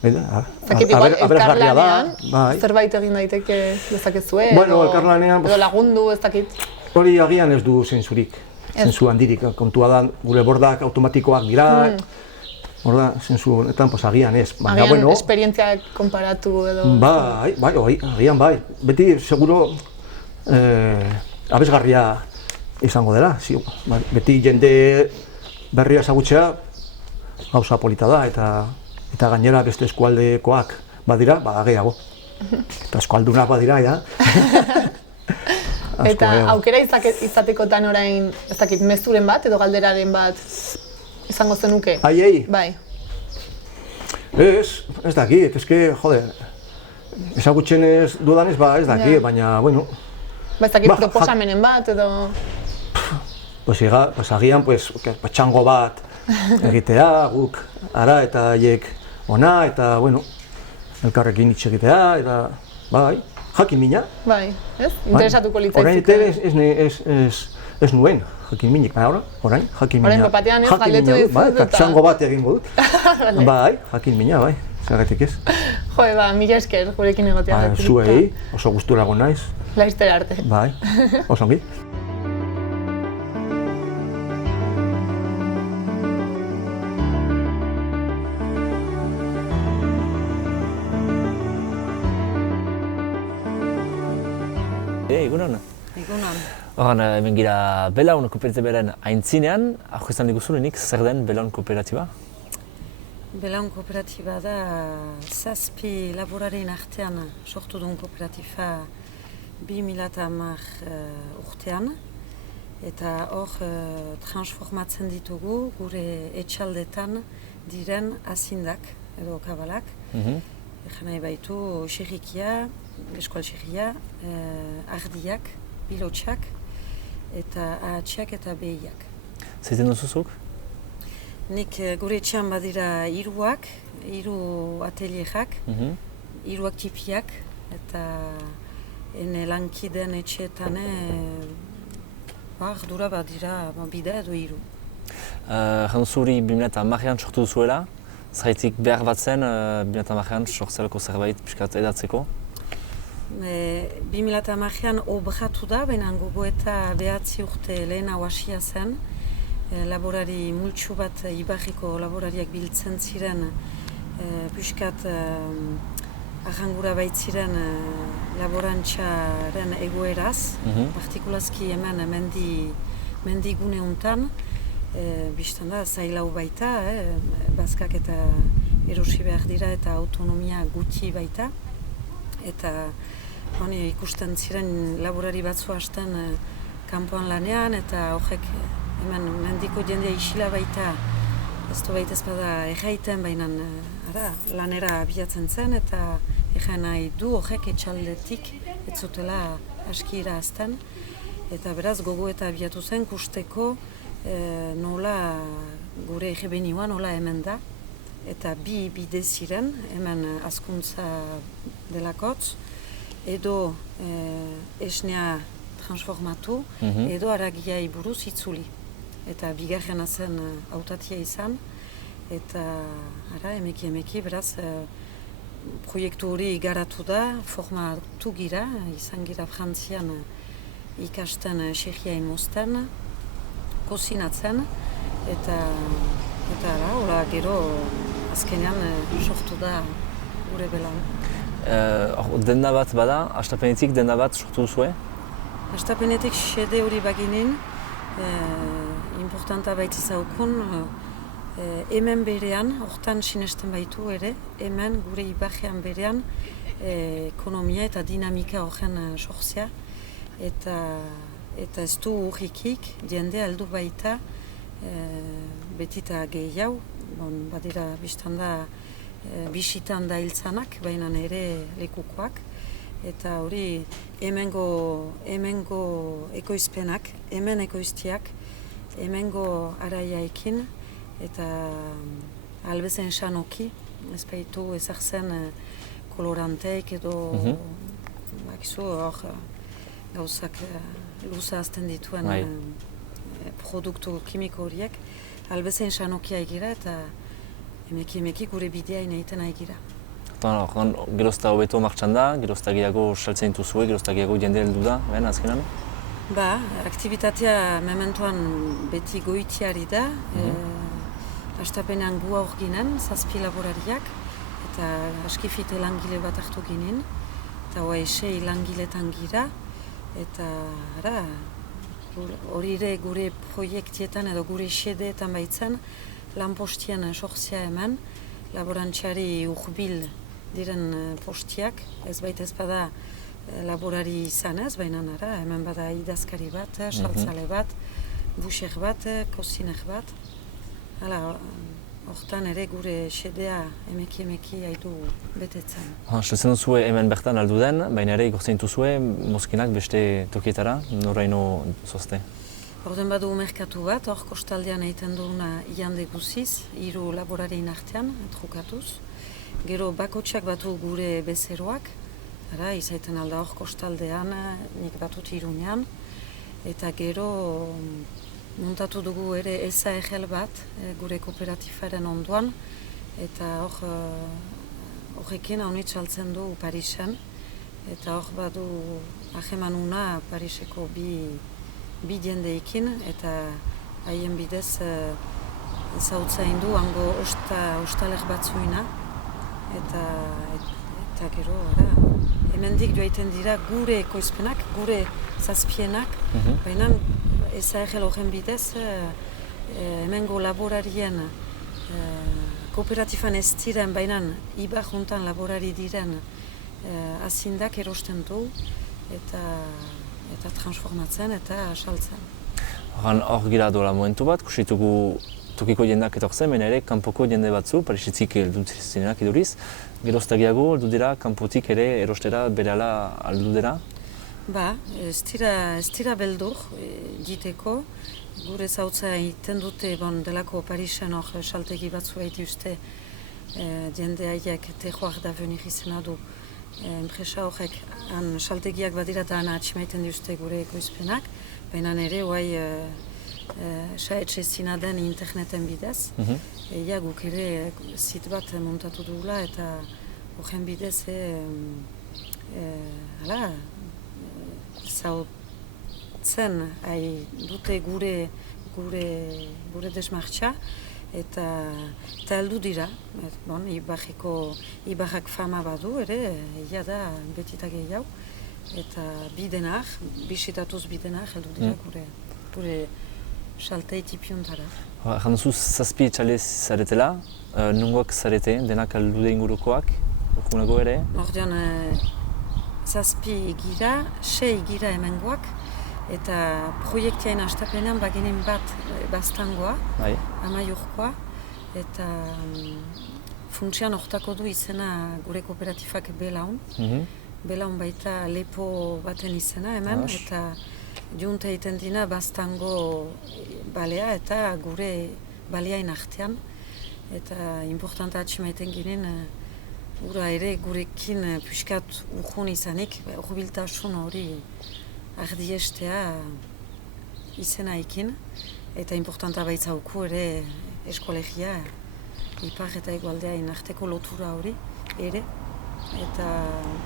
Zakit igual, elkarlanean, zerbait egin daiteke dezakezue, edo lagundu, ez dakit? Hori agian ez du zentzurik, zentzu handirik, kontua da gure bordak automatikoak dira, horda, zentzuetan agian ez, baina bueno... Agian esperientziak konparatu edo... Bai, agian bai, beti seguro abesgarria izango dela, beti jende berria ezagutzea gauza polita da, eta gainera beste eskualdekoak badira, gehiago, eta eskualdunak badira, Eta aukera izatekotan orain, ez dakit, mezuren bat edo galderaren bat izango zenuke? Aiei? Bai. Ez dakit, ezagutzen ez dudanez, ez dakit, baina, bueno... Ez dakit, proposamenen bat edo... Agian, txango bat egitea, guk ara eta haiek ona, eta, bueno, elkarrekin hitz egitea, eta, bai, jakin mina. Bai, ez? Interesatuko litzaizuke. Orain ez nuen jakin minik, baina orain jakin mina. Orain bapatean ez galdetu dizut eta... Eta txango bat egingo dut. Bai, jakin mina, bai, zergatik ez. Mila esker gurekin egotea. Zuei, oso gustura egon naiz. Laiztera arte. Bai, oso ongi. Egunon. Horren, hemen gira Belaun kooperatibaren aintzinean, aho izan diguzulenik, zer den Belaun kooperatiba? Belaun kooperatiba da 7 laborarien artean sortu duen kooperatiba 2010 urtean. Eta hor transformatzen ditugu gure etxaldetan diren azindak edo kabalak. Egan nahi baitu xerrikia, eskual xerria, ardiak, bilotxak, eta ahatxak eta behiak. Zaiten duzuzuk? Nik gure etxean badira 3 atelierak, 3 tipiak, eta ene lankideen etxeetan ardura badira bide edo 3. Janduzuri 2010an sortu duzuela, zaitik behar bat zen 2010an sortzelako zerbait pixkat edatzeko? 2010an obratu da, baina gogo eta 9 urte lehen hasia zen. Laborari multsu bat Ibarriko laborariak biltzen ziren, pixkat arrangura baitziren laborantxaren egoeraz, partikulazki hemen mendigune untan, biztan da zailau baita, bazkak eta erosi behar dira eta autonomia gutxi baita. Eta ikusten ziren laborari batzu hasten kanpoan lanean, eta horrek hemen mendiko jendea isila baita, ez du baita ez bada erraiten, baina lanera abiatzen zen eta egan nahi du horrek etxaldetik ez zutela aski irazten. Eta beraz gogo eta abiatu zen kusteko nola gure egebenioa nola hemen da. Eta bi bide ziren, hemen hazkuntza delakotz, edo esnea transformatu, edo haragiai buruz itzuli. Eta bigarrena zen hautatia izan, eta emeki beraz proiektu hori garatu da, formatu gira, izan gira Frantzian ikasten Txekiain mozten, kozinatzen, eta hola gero azkenean sortu da gure belan. Denda bat bada, hastapenetik denda bat sortu duzue? Hastapenetik xede hori baginen, importanta baitzizaukun, hemen berean, hortan sinesten baitu ere, hemen gure ibarrean berean ekonomia eta dinamika horren sortzea, eta ez du urrikik, jende aldu baita, betita gehiago, badira biztanda bisitan da hiltzanak, baina ere lekukoak, eta hori hemengo ekoizpenak, hemen ekoiztiak, hemengo araiaekin, eta albezen sanoki, ez baitu ezartzen koloranteik edo bakizu hor gauzak luza azten dituen produktu kimiko horiek, albezen sanokia egira eta emeki gure bidea egiten egira. Gerozta hobeto martxan da, gerozta gehiago saltzen dituzue, gerozta gehiago jende heldu da, azkenan? Aktibitatea mementuan beti goitiari da, hastapenean gu aur ginen, 7 laborariak, eta askifite langile bat hartu ginen, eta hoa 6 langiletan gira, eta hori ere gure proiektietan edo gure xedeetan baitzen lanpostien sortzea hemen, laborantziari urbil diren postiak, ez baita ez bada laborari izan ez, baina hemen bada idazkari bat, saltzale bat, buxer bat, koziner bat. Hortan ere gure xedea emeki haidu betetzen. Saltzen duzue hemen bertan aldu den, baina ere igortzen dituzue mozkinak beste tokietara, noraino zozte? Orden badu merkatu bat, hor kostaldean egiten duguna iande guziz, 3 laborarien artean, trukatuz. Gero bakotxak batu gure bezeroak, izaiten alda hor kostaldean, nik batut Iruñean, eta gero montatu dugu ere SARL bat, gure kooperatifaren onduan, eta horrekin haunitz saltzen du Parisen, eta hor badu ahemanuna Pariseko bi jendeekin, eta haien bidez ezautzain du hango ostaler batzuina, eta gero, hemendik joaiten dira gure ekoizpenak, gure zazpienak, baina SARL horren bidez, hemengo laborarien kooperatifan ez diren, baina ibar juntan laborari diren azindak erosten du, eta transformatzen eta saltzen. Hor gira dola momentu bat, kusitugu tokiko jendeak etortzen, baina ere kanpoko jende batzu, Parisitzik helduzinenak iduriz, geroztagiago heldu dira, kanpotik ere erostera berehala aldu dira? Ez dira beldur diteko, gure zautza egiten dute delako Parisen hor saltegi batzu dituzte jende haiek Terroir d'Avenir izena du enpresa horrek saltegiak badira eta atximaiten dituzte gure ekoizpenak, baina ere saetxe zina den interneten bidez. Guk ere zit bat montatu dugula eta horren bidez zautzen dute gure desmartxa eta heldu dira. Ibarrak fama badu ere, egia da betita gehiago, eta bidenak, bisitatuz bidenak heldu dira gure saltei tipiontara. Jantzuz, 7 txale zaretela, nungoak zarete, denak aldude ingurukoak, okunago ere? Ordean, 7 gira, 6 gira hemengoak, eta proiektiain hastapenean bagenen bat baztangoa, amaiurkoa, eta funtsian hortako du izena gure kooperatifak Belaun. Belaun baita lepo baten izena hemen, eta junta egiten dina Baztango balea eta gure baleain artean. Eta importanta atximaiten ginen, ura ere gurekin pixkat urjun izanik, urbiltasun hori ardiestea izena ekin. Eta importanta baitzauku ere eskolegia, ipar eta egualdeain arteko lotura hori ere. Eta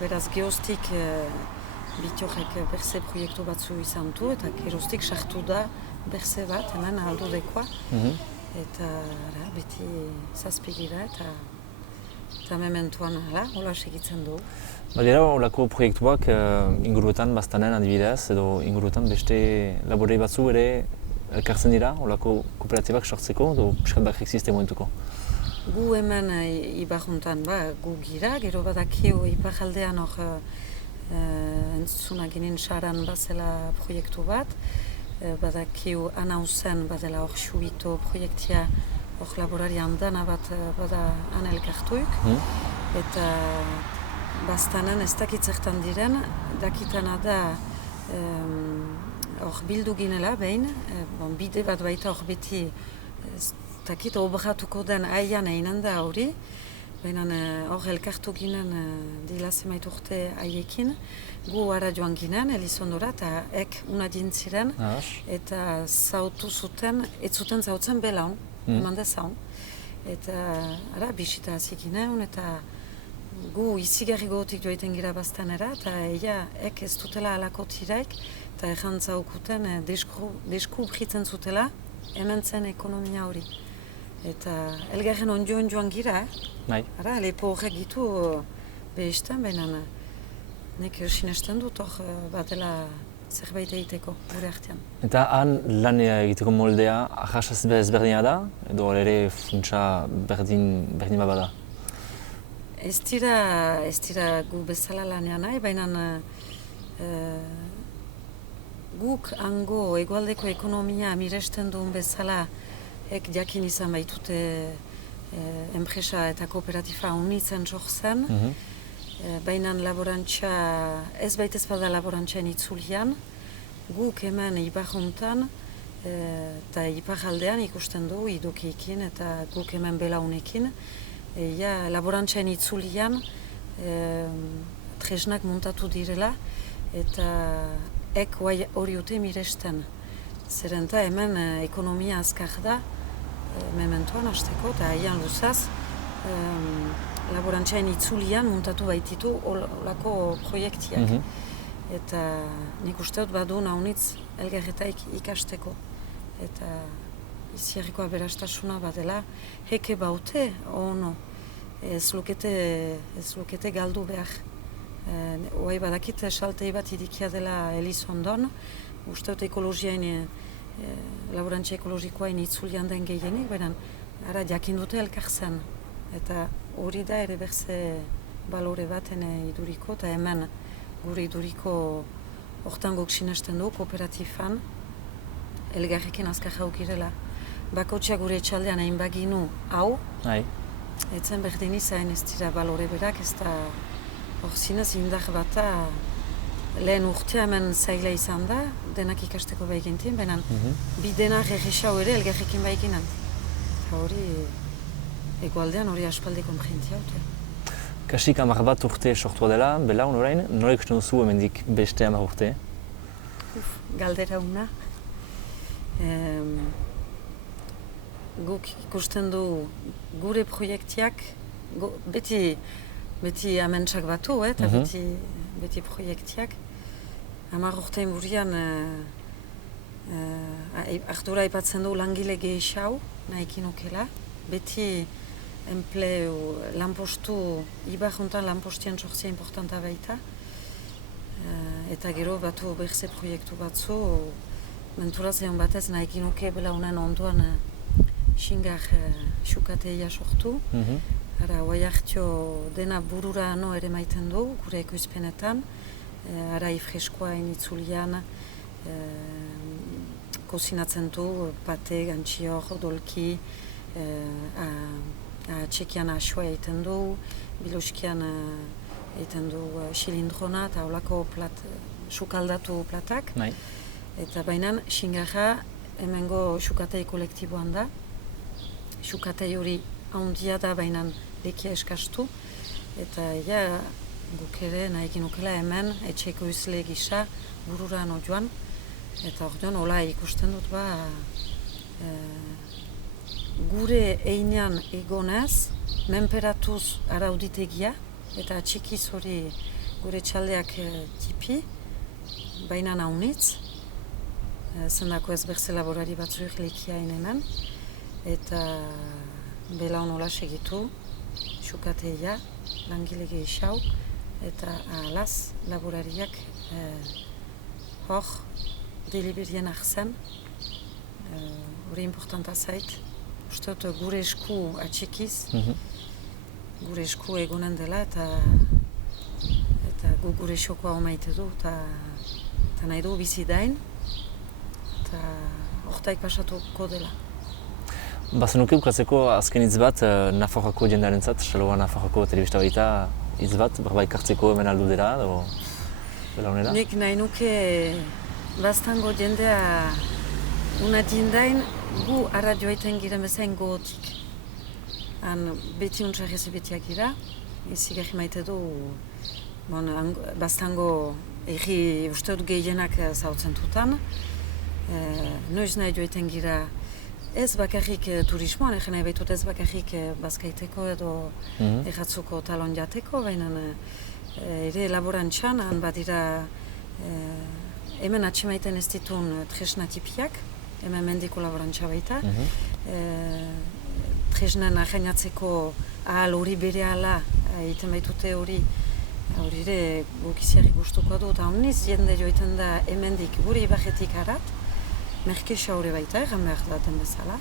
beraz geroztik Bittorrek berze proiektu batzu izan du, eta geroztik sartu da berze bat hemen aldudekoa. Eta beti zazpigira eta mementuan hola segitzen du. Badira holako proiektuak inguruetan Baztanen adibidez, edo inguruetan beste laborei batzu ere elkartzen dira, holako kooperatibak sortzeko, edo piskat bak existe momentuko? Gu hemen Ibarjuntan gu gira, gero badakio Iparraldean hor entzuna ginen saran bazela proiektu bat, badakio Anauzen badela hor Xubito proiektia hor laborarian dana bat bada elkartuik, eta Baztanen ez dakitzertan diren, dakitana da hor bildu ginela behin, bide bat baita hor beti dakit obratuko den aian einen da hori, baina hor elkartu ginen dila zemait urte haiekin, gu ara joan ginen Elizondora eta una dintziren, eta zautu zuten, ez zuten zautzen Belaun, eman dezaun. Eta bisita hasi ginen, eta gu izigarri gogotik joaiten gira Baztanera, eta ez dutela alako tiraik, eta errantzaukuten deskubritzen zutela, hemen zen ekonomia hori. Eta elgarren onjoan joan gira, lepo horrek gitu behizten, baina nek sinesten dut hor batela zerbait egiteko gure artean. Eta han lan egiteko moldea ahas ezberdina da, edo ere funtsa berdin bada? Ez dira gu bezala lanean nahi, baina guk hango egualdeko ekonomia miresten duen bezala jakin izan baitute enpresa eta kooperatifa unitzen sortzen, baina laborantza, ez baitez bada laborantzaen itzulian, guk hemen Ibarjuntan eta Iparraldean ikusten du idokiekin eta guk hemen Belaunekin, laborantzaen itzulian tresnak montatu direla eta hori ute miresten. Zerenta hemen ekonomia azkar da, mementoan hasteko, eta haian luzaz, laborantzaen itzulian montatu baititu olako proiektiak. Eta nik uste dut badu nahunitz elgarretaik ikasteko. Eta iziarriko aberastasuna badela, heke baute, ono, ez lukete galdu behar. Oai badakit saltei bat idikia dela Elizondon, uste dut ekologiain, laborantzia ekologikoain itzulian den gehienik, baina ara jakin dute elkartzen. Eta hori da ere berze balore baten iduriko, eta hemen gure iduriko hortan guk sinesten du kooperatifan elgarrekin azkar jaukirela. Bakotxea gure etxaldean egin baginu hau, etzen berdin izan ez dira balore berak, ez da hor zinez indar bata lehen urtea hemen zaila izan da, denak ikasteko baigintin, baina bi denak errexau ere elgarrekin baiginan. Eta hori egualdean hori aspaldi konprentia haute. Kasik 10 bat urte sortua dela, Belaun orain, nola ikusten duzu hemendik beste 10 urte? Galdera una. Guk ikusten du gure proiektiak, beti amentsak batu, eta beti proiektiak. 10 urtein burian ardura aipatzen du langile gehiago nahikin okela. Beti enpleu, lanpostu, Ibarjuntan lanpostien sortzia importanta baita. Eta gero batu berze proiektu batzu, menturatzen batez nahikin oke Belaunen onduan xingar xukateia sortu. Ara, oai hartio dena burura no ere maiten du, gure ekoizpenetan. Ara ifreskoa initzulian, kozinatzen du, pate, gantxior, dolki, Txekian asua egiten du, Biloskian egiten du xilindrona eta holako sukaldatu platak. Eta baina Xingarra hemengo xukatei kolektiboan da. Xukatei hori handia da baina lekia eskastu. Eta guk ere nahi ginukela hemen etxeko izle gisa burura joan. Eta orduan hola ikusten dut gure einean egonez, menperatuz arauditegia, eta txikiz hori gure txaldeak tipi, baina naunitz, zendako ez berze laborari batzuek lekia hemen, eta bela honola segitu, xukateia, langile gehiago, eta ahalaz laborariak hor deliberien ahzen, hori importanta zait. Uste dut gure esku atxikiz, gure esku egonen dela eta gure xokoa maite du eta nahi du bizi dain eta hortaik pasatuko dela. Bazenuke bukatzeko azken hitz bat Nafarroako jendearentzat, Xaloa Nafarroako telebista baita hitz bat, berbaik hartzeko hemen aldu dela edo bela honela? Nik nahi nuke Baztango jendea unatien dain gu arradio egiten gira bezain gogotik. Beti untsa rezibetiak gira, izigarri maite du Baztango egi uste dut gehienak zautzen dutan. Noiz nahi joiten gira ez bakarrik turismoan, egin nahi baitut ez bakarrik bazkaiteko edo erratzuko talon jateko, baina ere laborantzan, badira hemen atxemaiten ez ditun tresna tipiak, hemen mendiko laborantza baita. Tresnan ahainatzeko ahal hori bere ahala egiten baitute hori ere gukiziarri gustuko du, eta omniz jende joiten da hemendik gure ibarretik harat, merkesa hori baita, egan behar daten bezala,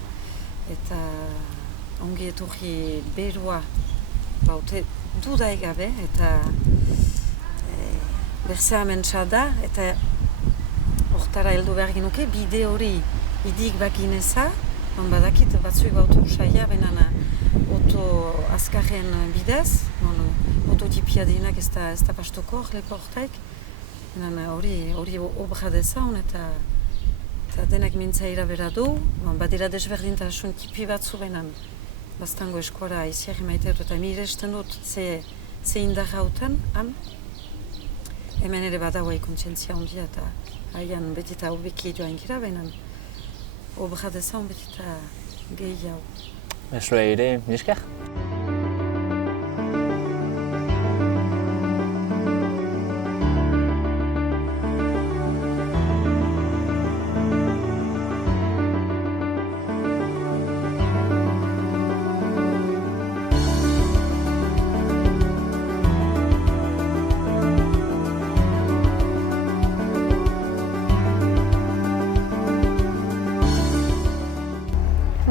eta ongi etorri berua baute dudai gabe, eta berzea mentsa da, eta hortara heldu behar ginuke, bide hori idik bakineza, badakit batzuek bautu usaia, baina oto azkarren bidez, ototipia dienak ez da pastuko lepo hortaik, hori obra dezaun eta denak mintzaira bera du, badira desberdintasun tipi batzu baina Baztango eskora iziarri maite dut eta miresten dut ze indarra hauten, hemen ere badauai kontzientzia ondia eta haian betita ubiki joan gira, baina obra dezaun betita gehiago. Esloa ere, minesker?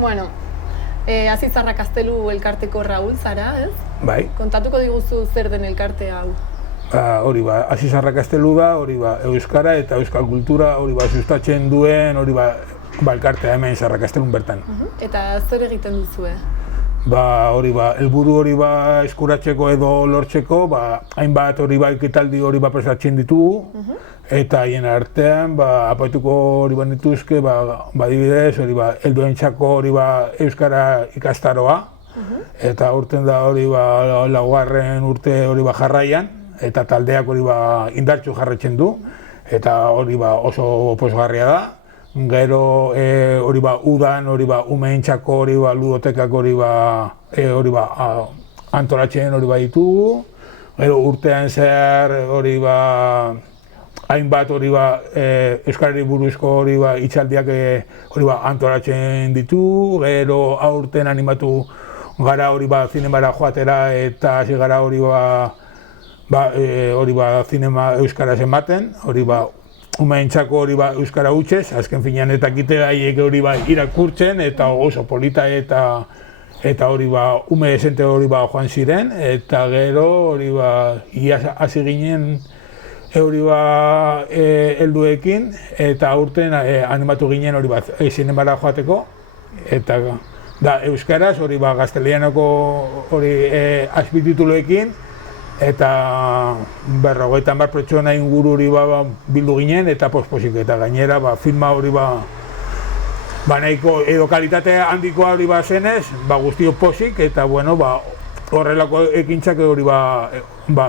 Bueno, Azizarra Gaztelu elkarteko Raul zara, ez? Bai. Kontatuko diguzu zer den elkarte hau? Hori Azizarra Gaztelu da, hori euskara eta euskal kultura, hori sustatzen duen, hori elkartea hemen Zarra Gaztelun bertan. Eta zer egiten duzue? Hori helburu hori eskuratzeko edo lortzeko, hainbat hori ekitaldi hori prestatzen ditugu, eta haien artean apaituko hori dituzke, adibidez, helduentzako hori euskara ikastaroa, eta urten da hori 4. urte hori jarraian, eta taldeak hori indartsu jarraitzen du, eta hori oso pozgarria da. Gero hori udan, hori umeentzako hori ludotekak hori antolatzen hori ditugu. Gero urtean zehar hori hainbat hori euskarari buruzko hori hitzaldiak hori antolatzen ditu. Gero aurten animatu gara hori zinemara joatera eta hasi gara hori zinema euskaraz ematen, hori umeentzako hori euskara hutsez, azken finean eta kite haiek hori irakurtzen eta oso polita eta hori ume desente hori joan ziren, eta gero hori iaz hasi ginen hori helduekin eta aurten animatu ginen hori zinemara joateko, eta da euskaraz, hori gaztelianoko hori azpitituloekin, eta 50 pertsona inguru hori bildu ginen, eta posposik, eta gainera filma hori nahiko edo kalitate handikoa hori zenez, guztio posik, eta bueno, horrelako ekintzak hori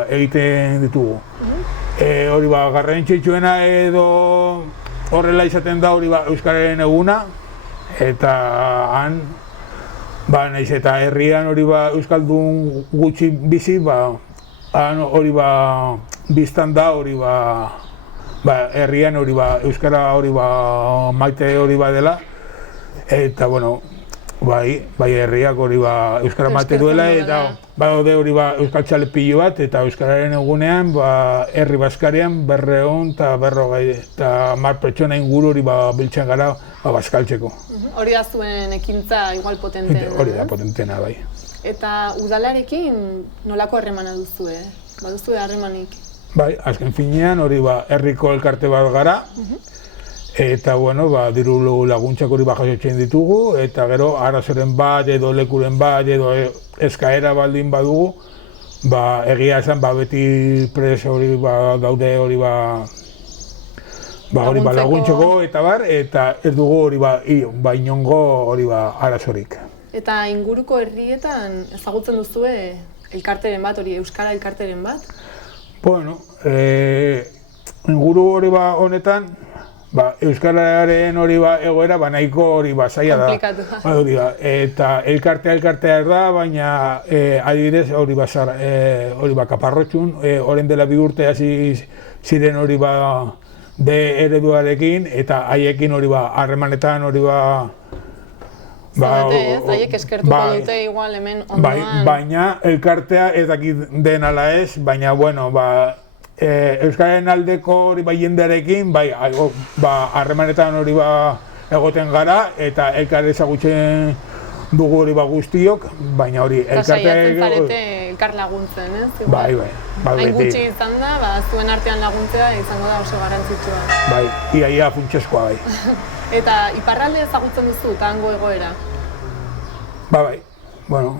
egiten ditugu. Hori garrantzitsuena edo horrela izaten da hori euskararen eguna, eta han, nahiz eta herrian hori euskaldun gutxi bizi, han hori biztan da hori herrian hori euskara hori maite hori dela, eta bueno, bai herriak hori euskara maite duela, eta daude hori euskal txale pilo bat, eta euskararen egunean herri Baskarian 200 eta 150 pertsona inguru hori biltzen gara bazkaltzeko. Hori da zuen ekintza igual potentena. Hori da potentena, bai. Eta udalarekin nolako harremana duzue? Baduzue harremanik? Bai, azken finean hori herriko elkarte bat gara, eta bueno, diru laguntzak hori jasotzen ditugu, eta gero arazoren bat edo lekuren bat edo eskaera baldin badugu, egia esan beti presa hori daude hori laguntzeko eta ez dugu hori inongo hori arazorik. Eta inguruko herrietan ezagutzen duzue elkarteren bat, hori euskara elkarteren bat? Bueno, inguru hori honetan, euskararen hori egoera nahiko hori zaila da. Komplikatu. Eta elkartea da, baina adibidez hori kaparrotxun, orain dela 2 urte hasi ziren hori de ereduarekin, eta haiekin hori harremanetan hori haiek eskertuko dute igual hemen ondoan. Baina elkartea ez dakit den ala ez, baina bueno, euskararen aldeko hori jendearekin, harremanetan hori egoten gara, eta elkar ezagutzen dugu hori guztiok, baina hori elkartea... Saiatzen zarete elkar laguntzen, ez? Bai. Hain gutxi izan da, zuen artean laguntzea izango da oso garrantzitsua. Bai, ia funtsezkoa bai. Eta iparralde ezagutzen duzu, eta hango egoera? Bai, bueno,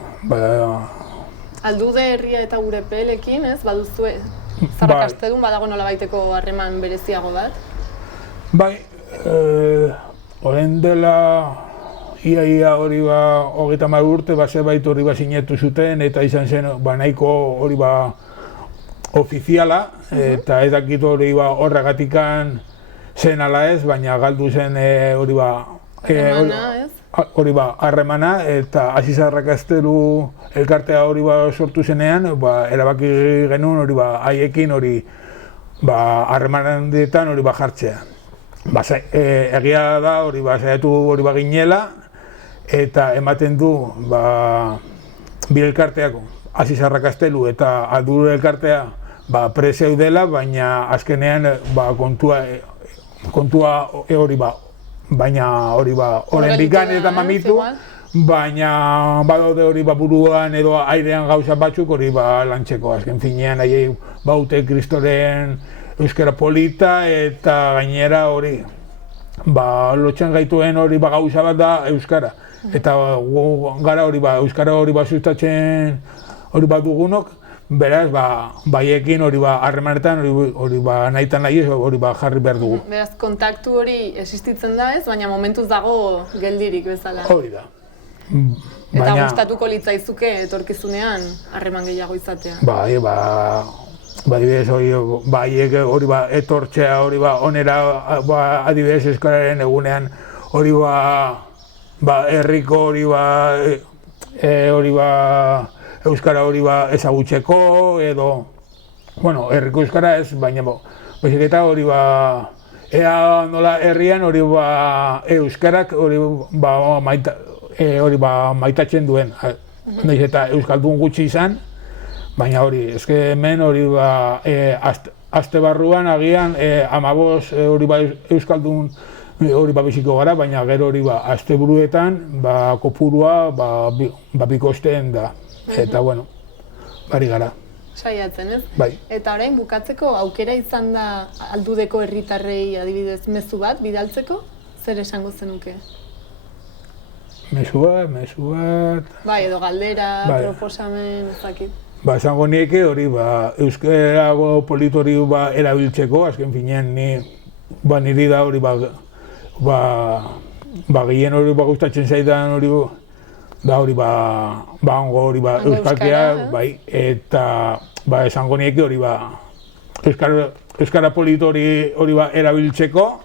Aldude herria eta gure pelekin, ez? Baduzue, Zarrakastedun badago nola baiteko harreman bereziago bat? Bai, orain dela ia hori 30 urte zerbait hori sinetu zuten, eta izan zen nahiko hori ofiziala, eta ez dakit hori horregatikan zen ala ez, baina galdu zen hori harremana, ez? Hori harremana, eta hasi Zarrakastelu elkartea hori sortu zenean, erabaki genuen hori haiekin hori harremanetan hori jartzea. Egia da hori saiatu hori ginela, eta ematen du bi elkarteako, hasi Zarrakastelu eta Aldude elkartea preseu dela, baina azkenean kontua hori baina hori horren bikan eta mamitu, baina badaude hori buruan edo airean gauza batzuk hori lantzeko. Azken finean aiei baute Kristoren euskara polita, eta gainera hori lotzen gaituen hori gauza bat da euskara. Eta gara hori euskara hori sustatzen hori dugunok, beraz, baiekin hori harremanetan hori nahitan nahi hori jarri behar dugu. Beraz, kontaktu hori existitzen da ez, baina momentuz dago geldirik bezala. Hori da. Eta gustatuko litzaizuke etorkizunean harreman gehiago izatea. Adibidez hori etortzea hori onera adibidez euskararen egunean hori herriko hori euskara hori ezagutzeko edo, bueno, herriko euskara ez, baina baizik eta hori ea nola herrian hori euskarak hori maitatzen duen. Naiz eta euskaldun gutxi izan, baina hori, eske hemen hori aste barruan agian 15 hori euskaldun hori biziko gara, baina gero hori asteburuetan kopurua bikosten da. Eta, bueno, bari gara. Saiatzen, ez? Bai. Eta orain bukatzeko aukera izan da Aldudeko herritarrei adibidez mezu bat bidaltzeko? Zer esango zenuke? mezu bat... Bai, edo galdera, proposamen, ez dakit. Esango nieke hori, euskarago politori erabiltzeko, azken finean niri da hori, gehien hori gustatzen zaidan hori, da hori hango hori euskalkia, eta esango nieke hori euskara politori hori erabiltzeko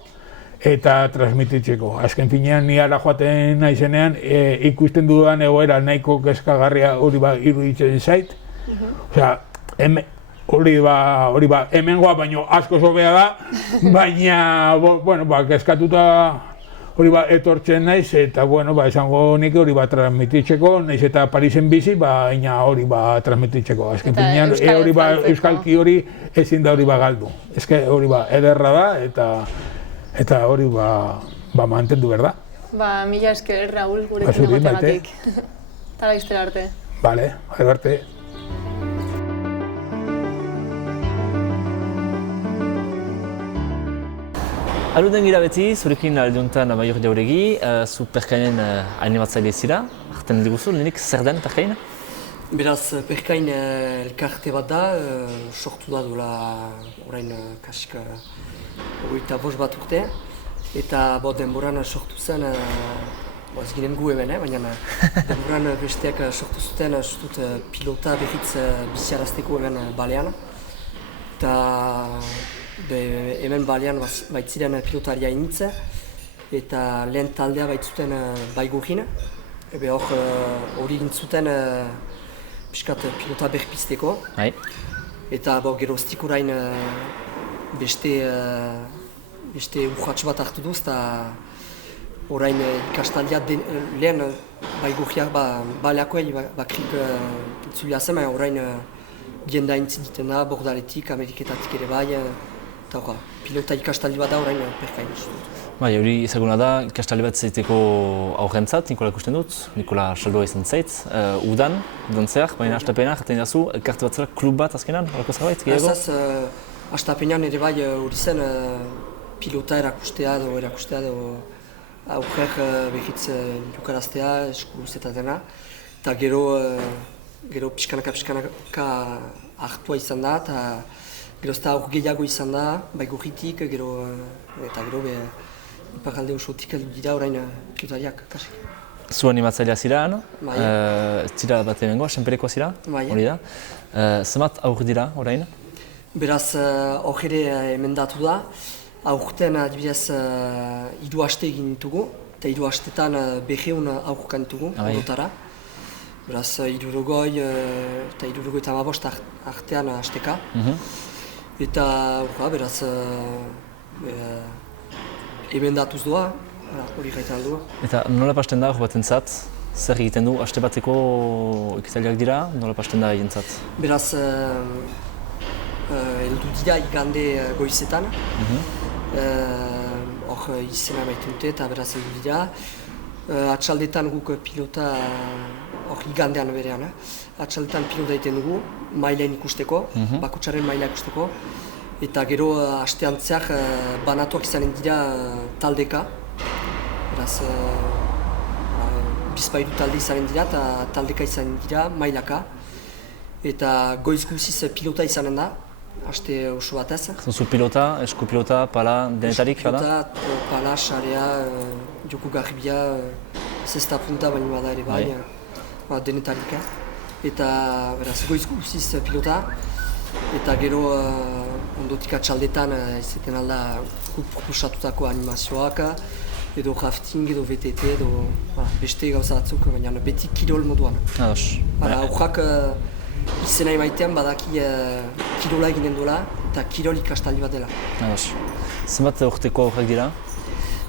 eta transmititzeko. Azken finean ni ara joaten naizenean ikusten dudan egoera nahiko kezkagarria hori iruditzen zait. Osea, hori hemengoa baino asko hobea da, baina kezkatuta hori etortzen naiz eta esango nik hori transmititzeko, naiz eta Parisen bizi, baina hori transmititzeko. Azken finean hori euskalki hori ezin da hori galdu. Eske hori ederra da eta hori mantendu behar da. Mila esker, Raúl, gurekin egoteagatik. Eta laiztera arte. Bale, arte. Aluden gira beti, zurekin aldeuntan Maior Jauregi, zu Perkainen animatzaile zira. Arten diguzu, lehenik zer den Perkain? Beraz, Perkain elkarte bat da, sortu da duela orain kasik 25 bat urte. Eta denboran sortu zen, ez ginen gu hemen, baina denboran besteak sortu zuten pilota behitz biziarazteko hemen balean. Eta hemen balean baitziren pilotaria initze eta lehen taldea baitzuten baigurin. Hori gintzuten piskat pilota berpizteko. Eta geroztik orain beste urratx bat hartu duz eta orain ikastaldia lehen baiguriak baleakoei bakrik itzulia zen, orain jenda intziditen da, Bordaletik, Ameriketatik ere bai. Eta pilota ikastaldi bat da orain Perkain. Hori ezaguna da, ikastaldi bat zaiteko aurrentzat, Nikola ikusten dut, Nikola Saldoa izan zait. Udan zehar, baina astapenean jaten dazu, elkarte bat zela klub bat azkenan, horako zerbait, gehiago? Astapenean ere bai hori zen pilota erakustea edo aurrek behitz lukaraztea, eskuz eta dena. Eta gero pixkanaka hartua izan da, eta gero ez da aur gehiago izan da, baigurritik, eta gero iparalde osotik heldu dira orain pilotariak, kasik. Zu animatzailea zira, ez zira bat emengoa, senperekoa zira, hori da. Zenbat aur dira orain? Beraz, hor ere emendatu da. Aurten adibidez 3 aste egin ditugu, eta 3 astetan 200 aurkan ditugu, odotara. Beraz, 60 eta 65 artean asteka. Eta beraz, emendatuz doa, hori gaitan du. Eta nola pasten da hor batentzat? Zer egiten du? Aste bateko ekitaliak dira, nola pasten da egentzat? Beraz, heldu dira igande goizetan. Hor izena baiten dute eta beraz heldu dira. Atxaldetan guk pilota, hor igandean berean, atxaldetan pilota egiten dugu, mailen ikusteko, bakotsaren maila ikusteko. Eta gero astean zehar banatuak izanen dira taldeka. Beraz, bizpairu talde izanen dira eta taldeka izanen dira mailaka. Eta goiz guziz pilota izanen da, aste oso batez. Zu pilota, esku pilota, pala, denetarik, bada? Pilota, pala, xarea, joko garribia, zesta punta baino bada ere bai, denetarik. Eta beraz, goiz guziz pilota. Eta gero ondotik atxaldetan izaten alda proposatutako animazioak, edo rafting, edo VTT, edo beste gauza batzuk, baina beti kirol moduan. Aurrak izena emaitean badaki kirola eginen duela eta kirol ikastaldi bat dela. Zenbat urteko aurrak dira?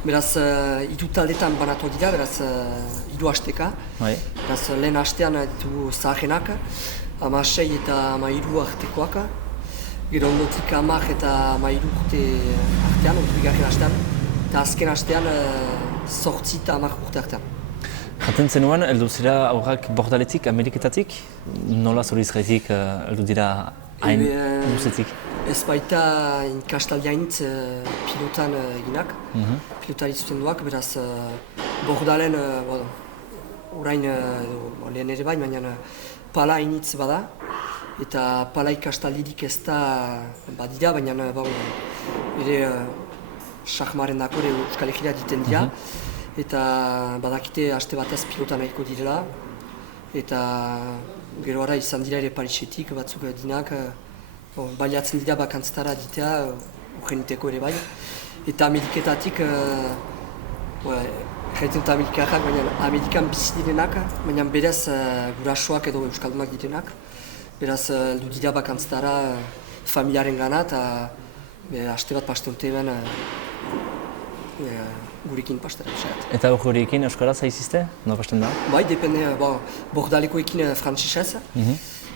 Beraz, 3 taldetan banatu dira, beraz 3 asteka. Beraz, lehen astean ditugu zaharenak, 16 eta 13 artekoak. Gero ondotik 10 eta 13 urte artean, bigarren astean. Eta azken astean 8 eta 10 urte artean. Jaten zenuen, heldu zira aurrak Bordaletik, Ameriketatik? Nola zorizgaitik heldu dira hain luzetik? Ez baita ikastaldia hainitz pilotan eginak, pilotari zuten duak, beraz Bordalen orain, lehen ere bai, baina pala initz bada, eta pala ikastaldirik ez da badira, baina ere Sahmaren dako ere Euskal Herria diten dira, eta badakite aste batez pilota nahiko direla, eta gero ara izan dira ere Parisetik batzuk dinak, baliatzen dira bakantztara ditea, urgeniteko ere bai, eta Ameriketatik, jaiten dut Amerikarrak, baina Amerikan bizi direnak, baina berez gurasoak edo Euskaldunak direnak, beraz heldu dira bakantztara familiaren gana, eta aste bat paste dute hemen gurekin pastera bisat. Eta gurekin euskaraz haizizte? No pasten da? Bai, depende, bordalekoekin frantzesez,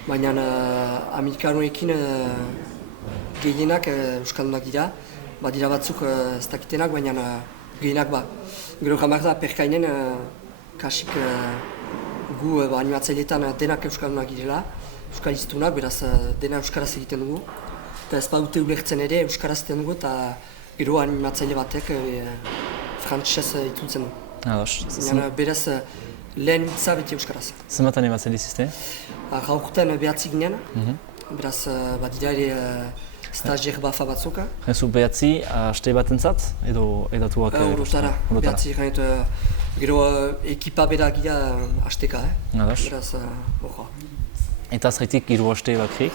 baina Amerikanoekin gehienak Euskaldunak dira, badira batzuk ez dakitenak, baina gehienak ba. Gero jamar da perkainen kasik gu animatzaileetan denak Euskaldunak girela, Euskaliztunak, beraz dena Euskaraz egiten dugu. Eta ez badute ulertzen ere Euskaraz egiten dugu eta gero animatzaile batek frantzesez itzultzen du. Baina beraz lehen hitza beti Euskaraz. Zenbat animatzaile izizte? Gaurten behatzi ginen, beraz badira ere stagiaire bafa batzuk. Jezu behatzi aste batentzat edo edatuak? Orotara, behatzi ganet, gero ekipa bera gira asteka, beraz horra. Eta zaitik hiru aste bakarrik?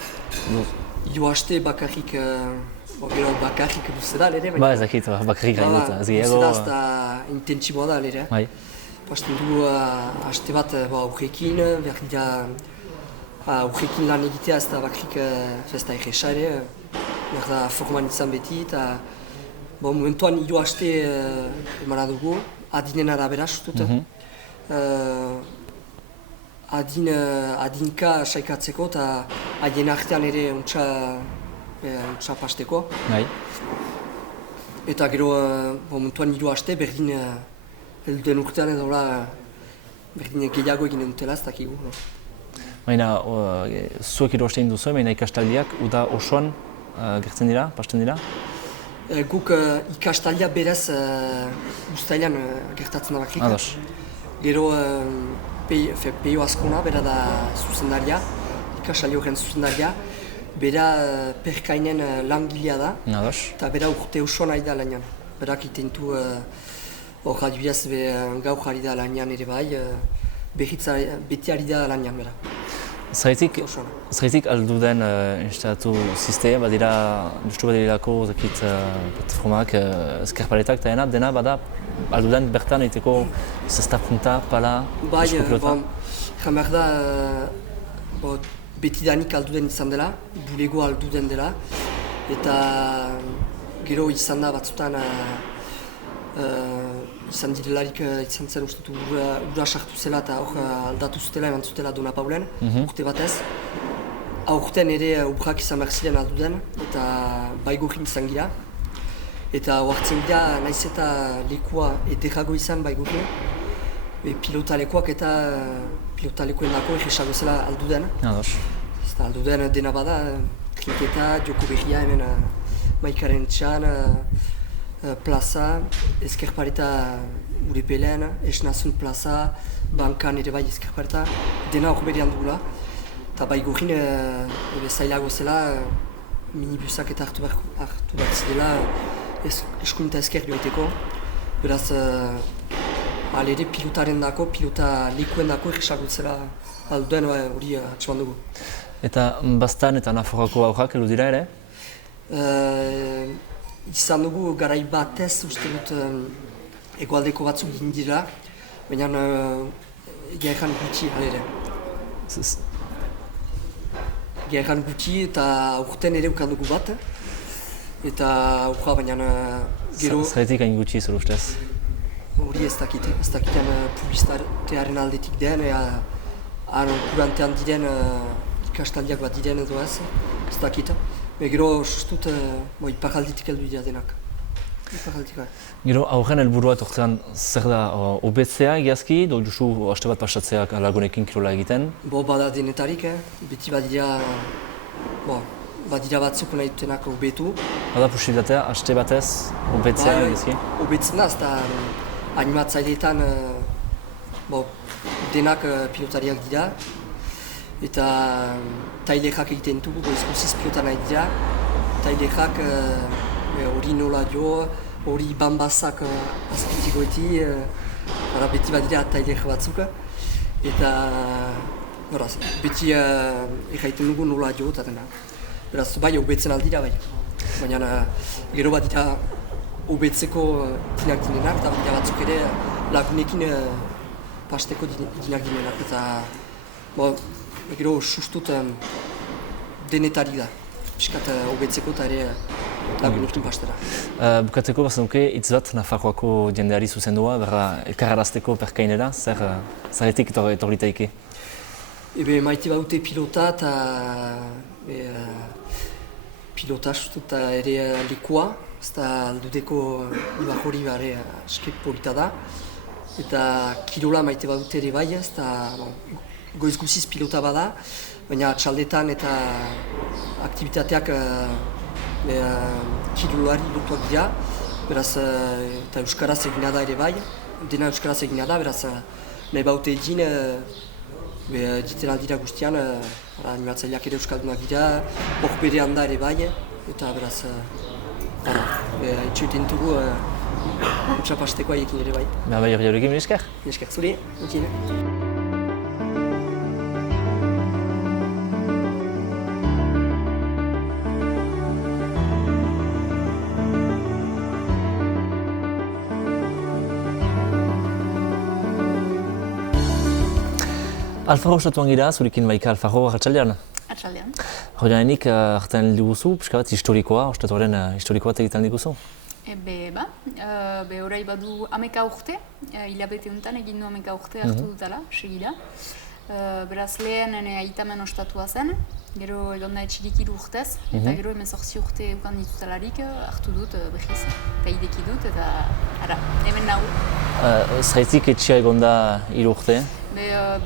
Hiru aste bakarrik, gero bakarrik duzera lere, ba ez dakit, bakarrik gain dut, ez gehiago... Duzera eta intentsiboa da lere. Pasten du aste bat aurrekin, behar dira aurrekin lan egitea ez da bakarrik ez da egesa ere, behar da forman izan beti eta momentuan hiru aste emana dugu, adinen arabera sustut. Adinka saikatzeko eta haien artean ere untsa pasteko. Eta gero momentuan hiru aste berdin helduen urtean edo berdin gehiago egin dutela ez dakigu. Baina, zuek hiru aste induzu, baina ikastaldiak uda osoan gertzen dira, pasten dira? Guk ikastaldia berez uztailean gertatzen da bakrik. Gero peio askona, bera da zuzendaria, ikastaldi horren zuzendaria. Bera perkainen langilea da, eta bera urte osoan ari da lanean. Berak itentu hor adibidez gaur ari da lanean ere bai, beti ari da lanean bera. Zergatik aldu den instalatu sistema, badira justu badirako plataformak, eskerpaletak eta dena bada aldu den bertan egiteko zestapunta, pala, eskopilota? Jamar da betidanik aldu den izan dela, bulego aldu den dela, eta gero izan da batzutan izan direlarik izan zen ustetu ura sartu zela eta hor aldatu zutela eman zutela Dona Paulen, urte batez. Aurten ere ubrak izan behar ziren aldu den eta Baigorrin izan gira. Eta oartzen gira naiz eta lekua ederrago izan Baigorrin, pilotalekoak eta pilotalekoen dako egisago zela aldu den. Aldu den dena bada, krinketa, joko berria hemen Maikaren txan, plaza, eskerpareta Urepelen, Esnazun plaza, bankan ere bai eskerpareta, dena hor berean dugula. Eta Baigorrin zailago zela, minibusak eta hartu bat zidela eskuinta esker joiteko. Beraz, alere pilotaren dako, pilota lekuen dako egisago zela alduen hori atxeman dugu. Eta Baztan eta Nafarroako aurrak elu dira ere? Izan dugu garai batez uste dut egoaldeko batzuk egin dira, baina gerran gutxi halere. Gerran gutxi eta urten ere ukan dugu bat, eta urra baina gero... Zerretik hain gutxi zure ustez? Hori ez dakiten publizitatearen aldetik den, kurantean diren ikastaldiak bat diren edo ez dakit. Gero sustut iparalditik heldu dira denak. Gero aurren helburua etortzean zer da hobetzea egiazki, edo justu aste bat pasatzea lagunekin kirola egiten? Bada denetarik, beti badira batzuk nahi dutenak hobetu. Bada posibilitatea aste batez hobetzea egiazki? Hobetzen da, eta animatzaileetan denak pilotariak dira. Eta tailexak egiten dugu, goizko 6 pilota nahi dira. Tailexak hori nola jo, hori bambazak azpitikoeti, beti badira tailex batzuk. Eta beti egiten dugu nola jo eta dena. Beraz, bai, hobetzen aldira bai. Baina gero bat dira hobetzeko dinak dinenak, eta dira batzuk ere lagunekin pasteko dinak dinenak. Eta gero sustut denetari da, piskat hobetzeko eta ere lagunekin pastera. Bukatzeko bazenuke hitz bat Nafarroako jendeari zuzendua, berra elkarrarazteko perkainera, zerretik etorritaike? Maite badute pilota eta pilota sustut ere likua, ez da aldudeko ibar hori bare eskip polita da. Eta kirola maite badute ere bai, ez da goiz guziz pilota bada, baina txaldetan eta aktivitateak kirolari lotuak dira, beraz eta euskaraz egina da ere bai, dena euskaraz egina da, beraz nahi baute egin diten aldira guztian, animatzaileak ere euskaldunak dira, hor berean da ere bai, eta beraz etxoiten dugu utxapasteko haiekin ere bai. Bai, horrekin, esker? Esker, zuri, Alfaro estatuan gira, zurekin baika Alfaro, arratsaldean? Arratsaldean. Horrenik, hartan diguzu, pixka bat historikoa, ostatuaren historikoa egiten diguzu? Horai badu 11 urte, hilabete honetan egin du 11 urte hartu dutala, segida. Beraz lehen aitamen ostatua zen, gero egon da etxirik 3 urtez, eta gero 18 urte eukan ditutalarik hartu dut behiz, eta ideki dut, eta hemen nahu. Zaitik etxia egon da 3 urte?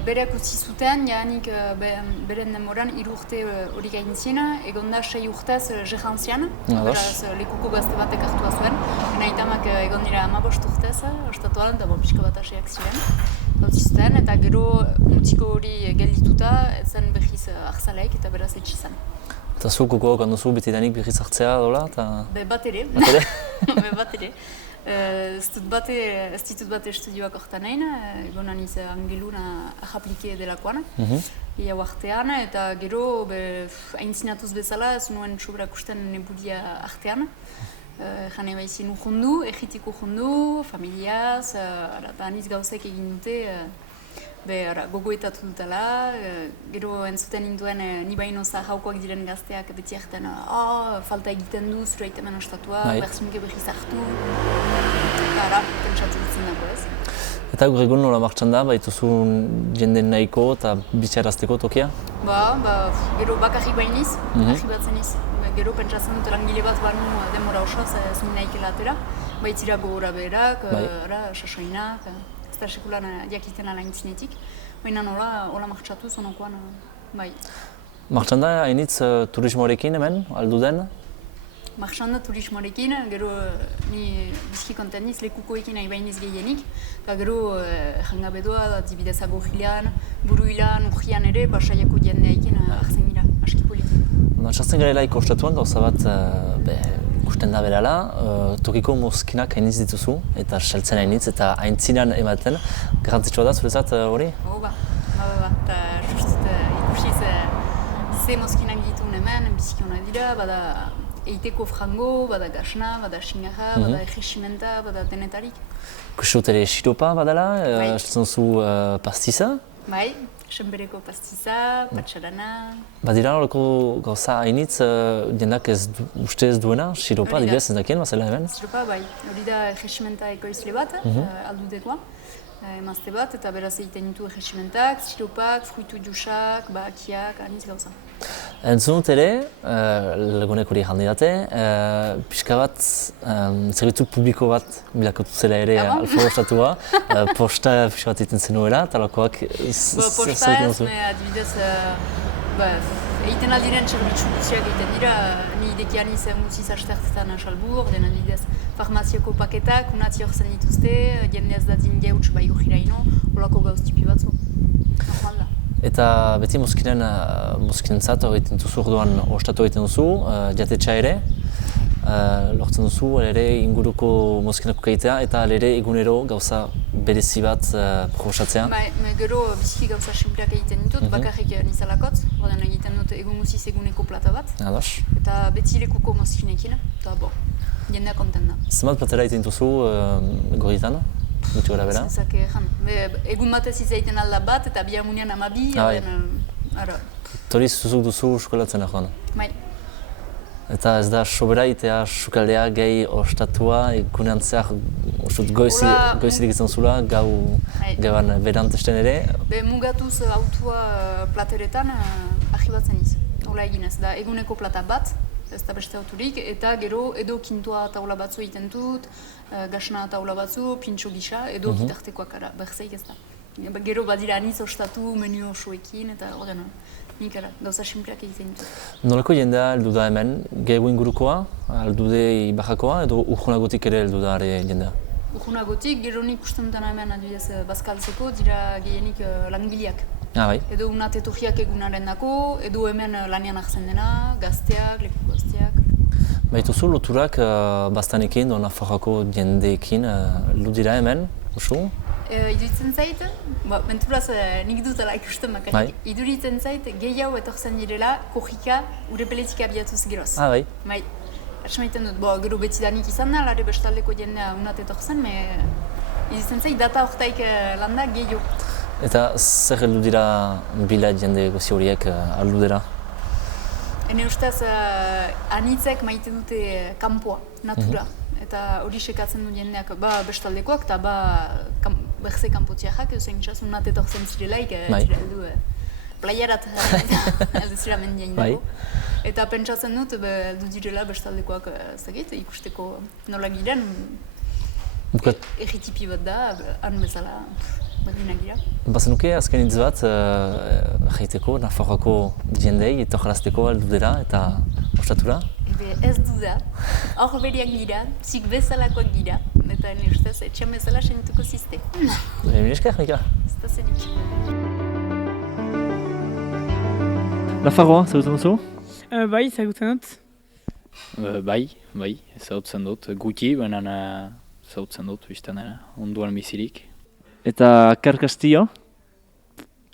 Bereak utzi zuten, jaanik beren demoran 3 urte hori gaintzien, egon da 6 urtez jehantzian, beraz lekuko gazte batek hartua zuen. Aitamak egon dira 15 urtez, ostatuan, eta pixka bat aseak ziren. Utzi zuten, eta gero mutiko hori geldituta, zen behiz arzaleik eta beraz etxi zen. Eta zu koko kanduzu betidanik behiz hartzea dola? Bat ere. Bat ere. Ez ditut bate estudioak hortan egin, egonan iz angeluna ahaplike delakoan, ia artean, eta gero haintzinatuz bezala, ez nuen sobrak usten nebulia artean. Jane baizien urrundu, egitiko urrundu, familiaz, aniz gauzek egin dute, gogoetatu dutela, gero entzuten ninduen ni baino zahaukoak diren gazteak beti hartan falta egiten du zure aitamen ostatua, berzinuke behiz hartu, eta pentsatu dutzen dago ez. Eta gaur egun nola martxan da, baituzu jende nahiko eta biziarazteko tokia? Gero bakarrik bainiz, ahi batzen iz. Gero pentsatzen dut langile bat banu demora osoaz ez nahikela atera, baitzira gogora berak, sasoinak, ez da sekulan jakiten ala intzinetik, baina nola martxatu zonokoan, bai. Martxan da hainitz turismoarekin hemen, aldu den? Martxan da turismoarekin, gero ni bizki konten niz lekukoekin nahi bainiz gehienik, eta gero jangabedoa, dibidez agogilean, buruilan, urgian ere, pasaiako jendeaikin hartzen gira, aski politik. Sartzen garelaik ostatuan gauza bat ikusten da berala, tokiko mozkinak hainitz dituzu eta saltzen hainitz eta haintzinan ematen. Garrantzitsua da zurezat hori? Eta justut ikusiz ze mozkinak dituen hemen, biziki hona dira, bada eiteko frango, bada gasna, bada xingarra, bada egisimenta, bada denetarik. Kusut ere xiropa badala, sartzen zu pastiza? Bai, senbereko pastiza, patxarana. Badira horreko gauza hainitz jendak uste ez duena, xiropa, adibidez ez dakien, bazela hemen? Xiropa, bai. Hori da egisimenta ekoizle bat, aldudekoa, emazte bat, eta beraz egiten ditu egisimentak, xiropak, fruitu jusak, bakiak, hainitz gauza. Entzun dut ere, lagunek hori jandidate, pixka bat, zerbitzu publiko bat bilakatu zela ere Alfaro estatua, posta pixka bat egiten zenuela, talakoak posta ez, adibidez, egiten aldiren zerbitzu guztiak egiten dira, ni idekian izan guziz astertetan Salbur, den adibidez, farmazioko paketak, unatzi horzen dituzte, jende ez dadin gehutz bai gogiraino, holako gauz tipi batzu. Eta beti mozkinentzat egiten duzu, orduan ostatu egiten duzu, jatetxa ere, lortzen duzu ere inguruko mozkinako kaitea eta ere egunero gauza berezi bat proposatzea. Gero biziki gauza simpleak egiten ditut, bakarrik nizalakot, ordean egiten dut egun guziz eguneko plata bat. Ados. Eta beti lekuko mozkinekin, eta jendea konten da. Zenbat platera egiten duzu gorritan? Guti gara bera? Zintzak egan. Egun batez izaiten alda bat eta bihamunean 12, Toriz zuzuk duzu skolatzen joan? Bai. Eta ez da soberaita sukaldea gehi ostatua, egunean zehar goizidik izan zula, gauan berantesten ere? Mugatuz autua plateretan argibatzen iz. Hola eginez, da eguneko plata bat, ez da beste auturik, eta gero edo kintua taula batzu egiten dut, gasna taula batzu, pintxo gisa, edo gitartekoak ara, berzeik ez da. Gero badira aniz ostatu, menu osoekin, eta ordean. Nik ara, gauza simpleak egiten ditut. Nolako jendea heldu da hemen, gehiago ingurukoa, heldu da Ibarrakoa, edo urjunagotik ere heldu da jendea? Urjunagotik, gero nik usten dutena hemen adibidez bazkaltzeko, dira gehienik langileak. Bai. Edo unat etorriak egunaren dako, edo hemen lanean hartzen dena, gazteak, leku gazteak. Baituzu loturak Baztanekin, Nafarroako jendeekin, heldu dira hemen, usu? Iduritzen zait, benturaz nik dutela ikusten bakarrik, iduritzen zait gehiago etortzen direla korrika urepeletik abiatuz geroz. Bai. Bai, atxamaiten dut, gero betidanik izan da, lare bestaldeko jendea unat etortzen, iduritzen zait data horretaik landa gehiago. Eta zer heldu dira bila jende gozi horiek heldu dira? Ene ustez, anitzek maite dute kanpoa, natura. Eta hori sekatzen du jendeak, bestaldekoak eta berze kanpotiakak, eusen gitxaz, unat etortzen zirelaik, heldu playarat heldu zira mendiain dago. Eta pentsatzen dut, heldu direla bestaldekoak ikusteko nola giren, erritipi bat da, han bezala berdinak dira. Bazenuke azken hitz bat, jaiteko, Nafarroako jendei, etorrazteko heldu dira eta ostatura? Ez du da, hor beriak dira, zik bezalakoak dira, eta nire ustez, etxan bezala senituko zizte. Esker, Mika. Ez da zenik. Nafarroa, zagutzen duzu? Bai, zagutzen dut. Bai, zagutzen dut. Guti, baina zagutzen dut, bizten onduan bizirik. Eta Kar Castillo?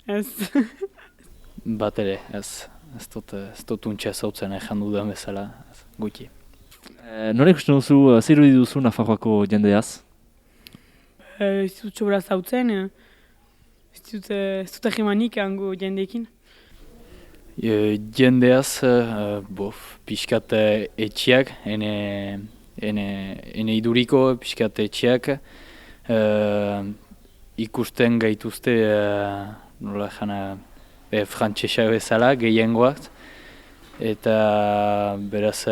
Ez. Bat ere, ez. Ez dut untxe zautzen egin dudan bezala, guti. Nora ikusten duzu, zer irudi duzu Nafarroako jendeaz? Ez dut sobera zautzen, ez dut egimanik hango jendeekin. Jendeaz, pixkat etxiak, ene iduriko pixkat etxiak, ikusten gaituzte, nola jana, frantxesak bezala, gehiengoak, eta beraz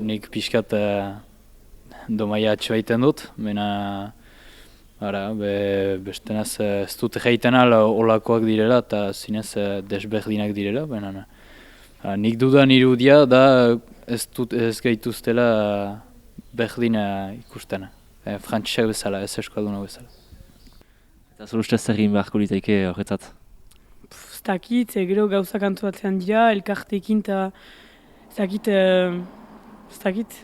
nik pixkat domaia atxoaiten dut, baina bestenaz ez dut egiten ala olakoak direla eta zinez desberdinak direla, baina nik dudan irudia da ez gaituztela berdina ikusten, frantxesak bezala, ez eskalduna bezala. Eta zure ustez egin beharko litaike horretzat? Ez dakit, gero gauzak antolatzen dira, elkarteekin eta ez dakit,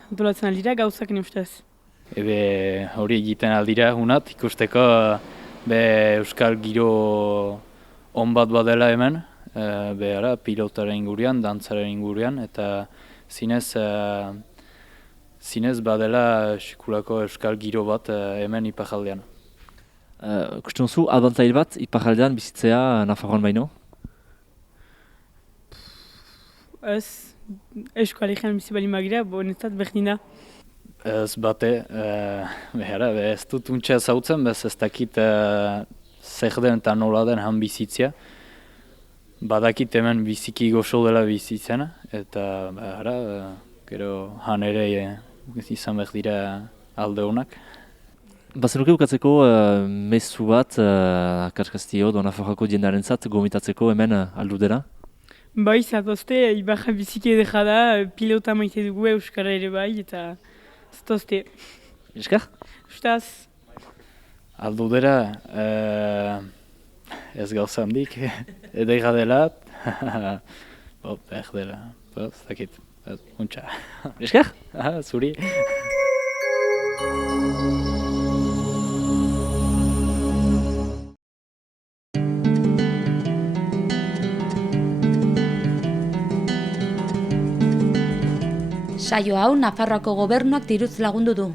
antolatzen aldira gauzak nire ustez. Hori egiten aldira hunat, ikusteko euskal giro on bat badela hemen, pilotaren ingurian, dantzaren ingurian, eta zinez badela sekulako euskal giro bat hemen iparraldean. Ikusten duzu, abantail bat iparraldean bizitzea Nafarroan baino? Ez, eskoalegian bizi bali magira, netzat berdin da. Ez bate, ez dut untxe zautzen, ez dakit zer den eta nola den han bizitzea. Badakit hemen biziki goxo dela bizitzena, eta gero han ere izan behar dira alde honak. Bazenuke bukatzeko mezu bat Kar Castillo edo Nafarroako jendearentzat gomitatzeko hemen aldu dela? Bai, zatozte, Ibarra biziki edera da, pilota maite dugu euskara ere bai, eta zatozte. Esker? Ustaz. Aldu dela, ez gauza handik, edera dela, behar dela, ez dakit, untxa. Esker? Zuri. Saio hau Nafarroako gobernuak diruz lagundu du.